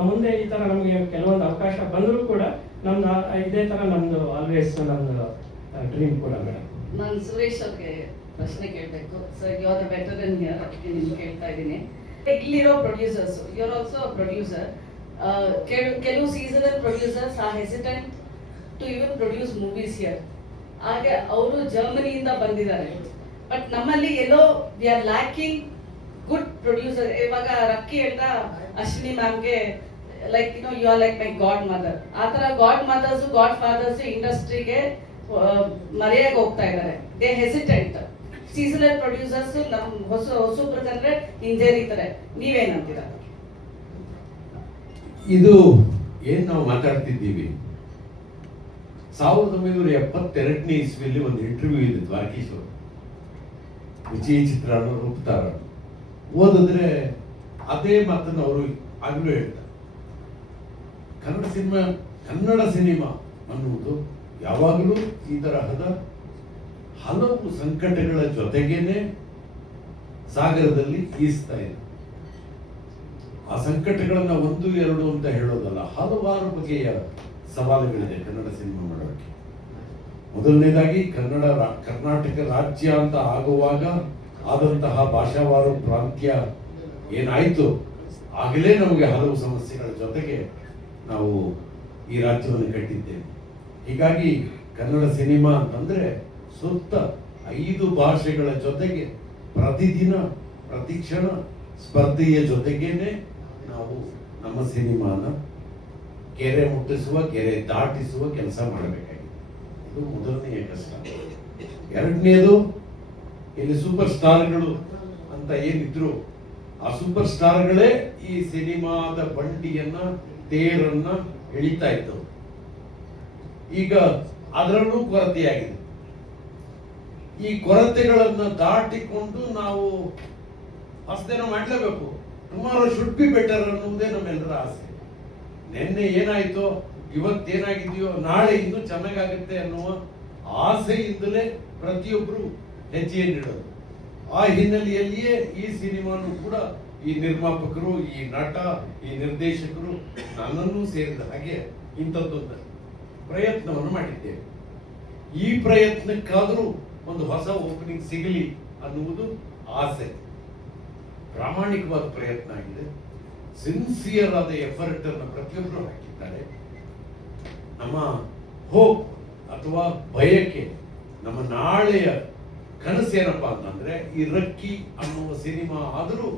ಮುಂದೆ ಈ ತರ ನಮಗೆ ಕೆಲವೊಂದು ಅವಕಾಶ ಬಂದರೂ ಕೂಡ ನಮ್ದು ಇದೇ ತರ ನಮ್ದು ಆಲ್ವೇಸ್ ನಮ್ದು ಡ್ರೀಮ್ ಕೂಡ ಮೇಡಮ್. ನಾನು ಸುರೇಶ್ ಅವ್ರಿಗೆ ಪ್ರಶ್ನೆ ಕೇಳಬೇಕು. So you are the veteran here, ಅದಕ್ಕೆ ನಿಮ್ಗೆ ಕೇಳ್ತಾ ಇದ್ದೀನಿ. ಇಲ್ಲಿರೋ producers, you are also producer. ಕೆಲವು seasonal producers are hesitant to even produce movies here. ಹಾಗೆ ಅವರು ಜರ್ಮನಿಯಿಂದ ಬಂದಿದ್ದಾರೆ. ಬಟ್ ನಮ್ಮಲ್ಲಿ ಎಲ್ಲೋ we are lacking good producer. ಇವಾಗ ರಕ್ಕಿ ಹೇಳ್ತಾ ಅಶ್ವಿನಿ ಮ್ಯಾಮ್ಗೆ like you are like my god mother. ಆ ಥರ ಗಾಡ್ ಮದರ್ಸ್, ಗಾಡ್ ಫಾದರ್ಸ್ ಇಂಡಸ್ಟ್ರಿಗೆ ಮರೆಯಾಗಿ ಹೋಗ್ತಾ ಇದ್ದಾರೆ. They hesitant. ಸೀಸನಲ್ ಪ್ರೊಡ್ಯೂಸರ್ಸ್ ನಮ್ ಹೊಸಬ್ರು ತಂದ್ರೆ ಹಿಂಜರಿತಾರೆ. ನೀವೇನಂತೀರಾ? ಇದು ಏನ್ ನಾವು ಮಾತಾಡ್ತಿದ್ದೀವಿ, 1972ನೇ ಇಸ್ವಿಯಲ್ಲಿ ಒಂದು ಇಂಟರ್ವ್ಯೂ ಇದೆ ದ್ವಾರಕೀಶ್ವರ್, ವಿಜಯ ಚಿತ್ರಣ ರೂಪತಾರ. ಓದಿದ್ರೆ ಅದೇ ಮಾತನ್ನು ಅವರು ಆಗ್ಲೂ ಹೇಳ್ತಾರೆ. ಕನ್ನಡ ಸಿನಿಮಾ ಅನ್ನುವುದು ಯಾವಾಗಲೂ ಈ ತರಹದ ಹಲವು ಸಂಕಟಗಳ ಜೊತೆಗೇನೆ ಸಾಗರದಲ್ಲಿ ಈಸ್ತಾ ಇದೆ. ಆ ಸಂಕಟಗಳನ್ನ 1, 2 ಅಂತ ಹೇಳೋದಲ್ಲ, ಹಲವಾರು ಬಗೆಯ ಸವಾಲುಗಳಿದೆ ಕನ್ನಡ ಸಿನಿಮಾ ಮಾಡೋಕ್ಕೆ. ಮೊದಲನೇದಾಗಿ ಕರ್ನಾಟಕ ರಾಜ್ಯ ಅಂತ ಆಗುವಾಗ ಆದಂತಹ ಭಾಷಾವಾರು ಪ್ರಾಂತ್ಯ ಏನಾಯ್ತು, ಆಗಲೇ ನಮಗೆ ಹಲವು ಸಮಸ್ಯೆಗಳ ಜೊತೆಗೆ ನಾವು ಈ ರಾಜ್ಯವನ್ನು ಕಟ್ಟಿದ್ದೇವೆ. ಹೀಗಾಗಿ ಕನ್ನಡ ಸಿನಿಮಾ ಅಂತಂದ್ರೆ ಸುತ್ತ 5 ಭಾಷೆಗಳ ಜೊತೆಗೆ ಪ್ರತಿದಿನ ಪ್ರತಿಕ್ಷಣ ಸ್ಪರ್ಧೆಯ ಜೊತೆಗೇನೆ ನಾವು ನಮ್ಮ ಸಿನಿಮಾನ ಗೆರೆ ಮುಟ್ಟಿಸುವ, ಗೆರೆ ದಾಟಿಸುವ ಕೆಲಸ ಮಾಡಬೇಕಾಗಿದೆ. ಇದು ಮೊದಲನೆಯ ಕಷ್ಟ. ಎರಡನೇದು, ಇಲ್ಲಿ ಸೂಪರ್ ಸ್ಟಾರ್ಗಳು ಅಂತ ಏನಿದ್ರು ಆ ಸೂಪರ್ ಸ್ಟಾರ್ಗಳೇ ಈ ಸಿನಿಮಾದ ಬಂಡಿಯನ್ನ, ತೇರನ್ನ ಎಳಿತಾ ಇದ್ದವು. ಈಗ ಅದರಲ್ಲೂ ಕೊರತೆಯಾಗಿದೆ. ಈ ಕೊರತೆಗಳನ್ನ ದಾಟಿಕೊಂಡು ನಾವು ಹೊಸದೇನೋ ಮಾಡಲೇಬೇಕು. ಟುಮಾರೋ ಶುಡ್ ಬಿ ಬೆಟರ್ ಅನ್ನುವುದೇ ನಮ್ಮೆಲ್ಲರ ಆಸೆ. ನಿನ್ನೆ ಏನಾಯ್ತೋ, ಇವತ್ತೇನಾಗಿದೆಯೋ, ನಾಳೆ ಇನ್ನೂ ಚೆನ್ನಾಗಾಗುತ್ತೆ ಅನ್ನುವ ಆಸೆಯಿಂದಲೇ ಪ್ರತಿಯೊಬ್ಬರು ಹೆಜ್ಜೆಯನ್ನಿಡೋದು. ಆ ಹಿನ್ನೆಲೆಯಲ್ಲಿಯೇ ಈ ಸಿನಿಮಾನು ಕೂಡ ಈ ನಿರ್ಮಾಪಕರು, ಈ ನಟ, ಈ ನಿರ್ದೇಶಕರು, ನನ್ನನ್ನು ಸೇರಿದ ಹಾಗೆ ಇಂಥದ್ದೊಂದು ಪ್ರಯತ್ನವನ್ನು ಮಾಡಿದ್ದೇವೆ. ಈ ಪ್ರಯತ್ನಕ್ಕಾದರೂ ಒಂದು ಹೊಸ ಓಪನಿಂಗ್ ಸಿಗಲಿ ಅನ್ನುವುದು ಆಸೆ. ಪ್ರಾಮಾಣಿಕವಾದ ಪ್ರಯತ್ನ ಆಗಿದೆ. ಸಿನ್ಸಿಯರ್ ಆದ ಎಫರ್ಟ್ ಅನ್ನು ಪ್ರತಿಯೊಬ್ಬರು ಹಾಕಿದ್ದಾರೆ. ನಮ್ಮ ಹೋಪ್ ಅಥವಾ ಬಯಕೆ, ನಮ್ಮ ನಾಳೆಯ ಕನಸೇನಪ್ಪ ಅಂತಂದ್ರೆ ಈ ರಕ್ಕಿ ಅನ್ನುವ ಸಿನಿಮಾ ಆದರೂ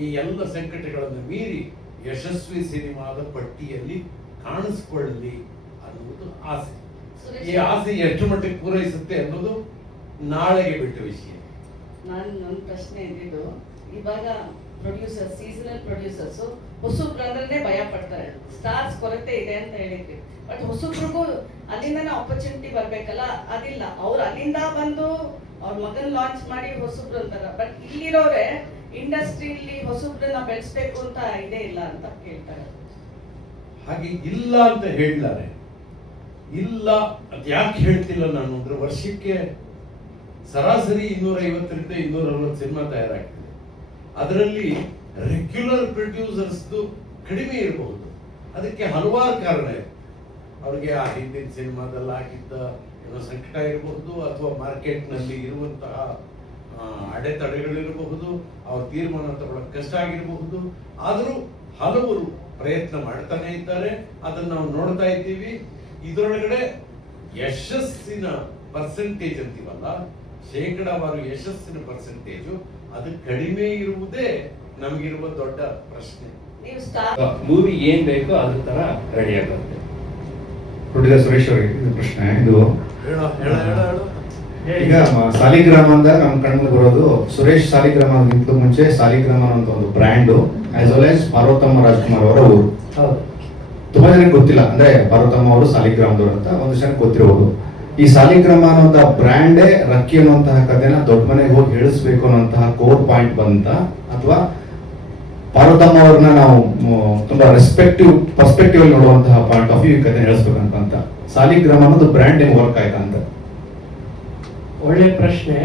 ಈ ಎಲ್ಲ ಸಂಕಟಗಳನ್ನು ಮೀರಿ ಯಶಸ್ವಿ ಸಿನಿಮಾದ ಪಟ್ಟಿಯಲ್ಲಿ ಕಾಣಿಸ್ಕೊಳ್ಳಲಿ ಅನ್ನುವುದು ಆಸೆ. ಈ ಆಸೆ ಎಷ್ಟು ಮಟ್ಟಿಗೆ ಪೂರೈಸುತ್ತೆ ಅನ್ನೋದು ನಾಳೆಗೆ ಬಿಟ್ಟ ವಿಷಯ. ನನ್ನ ಪ್ರಶ್ನೆ ಇದ್ದಿದ್ದು, ಇವಾಗ ಪ್ರೊಡ್ಯೂಸರ್ಸ್, ಸೀಸನಲ್ ಪ್ರೊಡ್ಯೂಸರ್ಸ್ ಹೊಸಬ್ರು ಅಂದ್ರೆ ಭಯ ಪಡ್ತಾರೆ. ಸ್ಟಾರ್ಸ್ ಕೊರತೆ ಇದೆ ಅಂತ ಹೇಳಿದ್ವಿ, ಬಟ್ ಹೊಸಬ್ರಿಗೂ ಅಲ್ಲಿಂದನೇ ಆಪರ್ಚುನಿಟಿ ಬರ್ಬೇಕಲ್ಲ, ಅದಿಲ್ಲ. ಅವ್ರು ಅಲ್ಲಿಂದ ಬಂದು ಅವ್ರ ಮಗನ್ ಲಾಂಚ್ ಮಾಡಿ ಹೊಸಬ್ರು ಅಂತಾರ, ಬಟ್ ಇಲ್ಲಿರೋರೆ ಇಂಡಸ್ಟ್ರಿಯಲ್ಲಿ ಹೊಸಬ್ರನ್ನ ಬೆಳೆಸ್ಬೇಕು ಅಂತ ಇದೇ ಇಲ್ಲ ಅಂತ ಕೇಳ್ತಾರೆ. ಹಾಗೆ ಇಲ್ಲ ಅಂತ ಹೇಳ್ತಾರೆ. ಇಲ್ಲ ಅದು ಯಾಕೆ ಹೇಳ್ತಿಲ್ಲ ನಾನು ಅಂದ್ರೆ, ವರ್ಷಕ್ಕೆ ಸರಾಸರಿ 250ರಿಂದ 260 ಸಿನಿಮಾ ತಯಾರಾಗ್ತದೆ. ಅದರಲ್ಲಿ ರೆಗ್ಯುಲರ್ ಪ್ರೊಡ್ಯೂಸರ್ಸ್ ಕಡಿಮೆ ಇರಬಹುದು. ಅದಕ್ಕೆ ಹಲವಾರು ಕಾರಣ ಇದೆ. ಅವ್ರಿಗೆ ಆ ಹಿಂದಿನ ಸಿನಿಮಾದಲ್ಲಿ ಆಗಿದ್ದ ಏನೋ ಸಂಕಟ ಇರಬಹುದು, ಅಥವಾ ಮಾರ್ಕೆಟ್ನಲ್ಲಿ ಇರುವಂತಹ ಅಡೆತಡೆಗಳಿರಬಹುದು, ಅವ್ರ ತೀರ್ಮಾನ ತಗೊಳ್ಳೋಕೆ ಕಷ್ಟ ಆಗಿರಬಹುದು. ಆದರೂ ಹಲವರು ಪ್ರಯತ್ನ ಮಾಡ್ತಾನೆ ಇದ್ದಾರೆ. ಅದನ್ನು ನಾವು ನೋಡ್ತಾ ಇದ್ದೀವಿ. ಇದರೊಳಗಡೆ ಯಶಸ್ಸಿನ ಪರ್ಸೆಂಟೇಜ್ ಅಂತೀವಲ್ಲ, ಶೇಕಡಾವಾರು ಯಶಸ್ಸಿನ ಪರ್ಸೆಂಟೇಜು ಅದು ಕಡಿಮೆ ಇರುವುದೇ ನಮಗಿರುವ ದೊಡ್ಡ ಪ್ರಶ್ನೆ. ನೀವು ಸ್ಟಾರ್ ಮೂವಿ ಏನ್ ಬೇಕೋ ಅದ್ರ ತರ ರೆಡಿ ಆಗುತ್ತೆ. ಪ್ರೊಡ್ಯೂಸರ್ ಸುರೇಶ್ ಅವರಿಗೆ ಇದು ಪ್ರಶ್ನೆ. ಇದು ಹೇಳಿ. ಈಗ ಸಾಲಿಗ್ರಾಮ ಅಂತ ನಮ್ಮ ಕಣ್ಣಿಗೆ ಬರೋದು, ಸುರೇಶ್ ಸಾಲಿಗ್ರಾಮಕ್ಕಿಂತ ಮುಂಚೆ ಸಾಲಿಗ್ರಾಮ ಅಂತ ಒಂದು brand, as well as Parvathamma Rajkumar ಅವರ ಊರು. ಹೌದು. ತುಂಬಾ ಜನಕ್ಕೆ ಗೊತ್ತಿಲ್ಲ, ಅಂದ್ರೆ ಪಾರ್ವತಮ್ಮ ಅವರು ಸಾಲಿಗ್ರಾಮದವರು ಅಂತ ಒಂದು ಜನಕ್ಕೆ ಗೊತ್ತಿರಬಹುದು. ಈ ಸಾಲಿಗ್ರಾಮ ಅನ್ನುವಂತ ಬ್ರ್ಯಾಂಡೇ ರಕ್ಕಿ ಅನ್ನುವಂತಹ ಕಥೆನ ದೊಡ್ಡ ಮನೆಗೆ ಹೋಗಿ ಹೇಳಿಸ್ಬೇಕು ಅನ್ನುವಂತಹ ಕೋರ್ ಪಾಯಿಂಟ್ ಬಂತ, ಅಥವಾ ಪಾರ್ವತಮ್ಮ ಅವ್ರನ್ನ ನಾವು ತುಂಬಾ ಪರ್ಸ್ಪೆಕ್ಟಿವ್ ಅಲ್ಲಿ ನೋಡುವಂತಹ ಪಾಯಿಂಟ್ ಆಫ್ ವ್ಯೂ ಈ ಕಥೆ ಹೇಳಿಸ್ಬೇಕಂತ ಸಾಲಿಗ್ರಾಮ ಅನ್ನೋದು ಬ್ರ್ಯಾಂಡ್ ಏನು ವರ್ಕ್ ಆಯ್ತಾ ಅಂತ? ಒಳ್ಳೆ ಪ್ರಶ್ನೆ.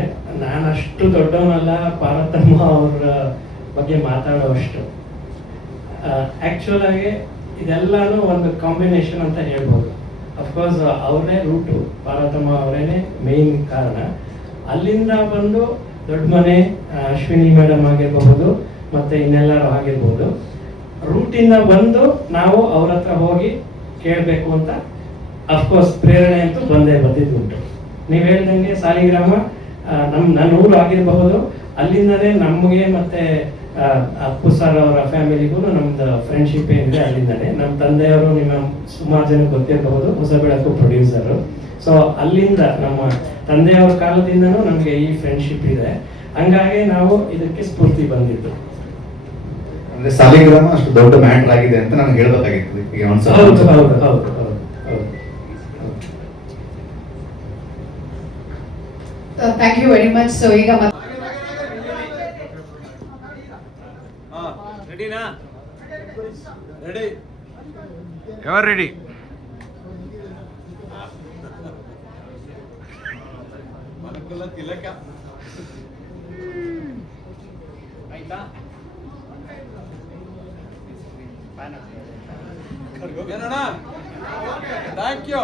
ನಾನು ಅಷ್ಟು ದೊಡ್ಡವನಲ್ಲ ಪಾರ್ವತಮ್ಮ ಅವರ ಬಗ್ಗೆ ಮಾತಾಡುವಷ್ಟು. ಆಕ್ಚುಲ್ ಆಗಿ ಇದೆಲ್ಲಾನು ಒಂದು ಕಾಂಬಿನೇಷನ್ ಅಂತ ಹೇಳ್ಬೋದು. ಅಫ್ಕೋರ್ಸ್ ಅವರೇ ರೂಟು, ಪಾರ್ವತಮ್ಮ ಅವರೇನೆ ಮೇನ್ ಕಾರಣ. ಅಲ್ಲಿಂದ ಬಂದು ದೊಡ್ಡ ಮನೆ, ಅಶ್ವಿನಿ ಮೇಡಮ್ ಆಗಿರಬಹುದು, ಮತ್ತೆ ಇನ್ನೆಲ್ಲರೂ ಆಗಿರ್ಬೋದು, ರೂಟಿಂದ ಬಂದು ನಾವು ಅವ್ರ ಹತ್ರ ಹೋಗಿ ಕೇಳಬೇಕು ಅಂತ ಅಫ್ಕೋರ್ಸ್ ಪ್ರೇರಣೆ ಅಂತೂ ಬಂದೇ ಬಂದಿದ್ದುಂಟು. ನೀವು ಹೇಳ್ದಂಗೆ ಸಾಲಿಗ್ರಾಮ ನನ್ನ ಊರು ಆಗಿರಬಹುದು. ಅಲ್ಲಿಂದನೇ ನಮಗೆ ಮತ್ತೆ ಅಪ್ಪು ಸರ್ ಅವರ ಫ್ಯಾಮಿಲಿಗೂ ನಮ್ದು ಫ್ರೆಂಡ್ಶಿಪ್ ಏನಿದೆ ಅಲ್ಲಿಂದನೇ. ನಮ್ಮ ತಂದೆಯವರು ನಿಮ್ಮ ಸುಮಾರು ಜನ ಗೊತ್ತಿರಬಹುದು, ಹೊಸ ಬೆಳಕು ಪ್ರೊಡ್ಯೂಸರು. ಸೊ ಅಲ್ಲಿಂದ ನಮ್ಮ ತಂದೆಯವರ ಕಾಲದಿಂದನೂ ನಮಗೆ ಈ ಫ್ರೆಂಡ್ಶಿಪ್ ಇದೆ. ಹಂಗಾಗಿ ನಾವು ಇದಕ್ಕೆ ಸ್ಫೂರ್ತಿ ಬಂದಿದ್ದು. ಅಂದ್ರೆ ಸಾಲಿಗ್ರಾಮ ಅಷ್ಟು ದೊಡ್ಡ ಮ್ಯಾಟರ್ ಆಗಿದೆ ಅಂತ ನಾನು ಹೇಳ್ಬೇಕಾಗಿತ್ತು ಈಗ. ಹೌದು ಹೌದು ಹೌದು ಹೌದು ಹೌದು. Thank you very much. So ಈಗ ರೆಡಿನಾ? ರೆಡಿ? ಯಾರು ರೆಡಿ? ಮನಕುಲ ತಿಲಕ ಆಯ್ತಾ? ಏನಣ್ಣ? Thank you.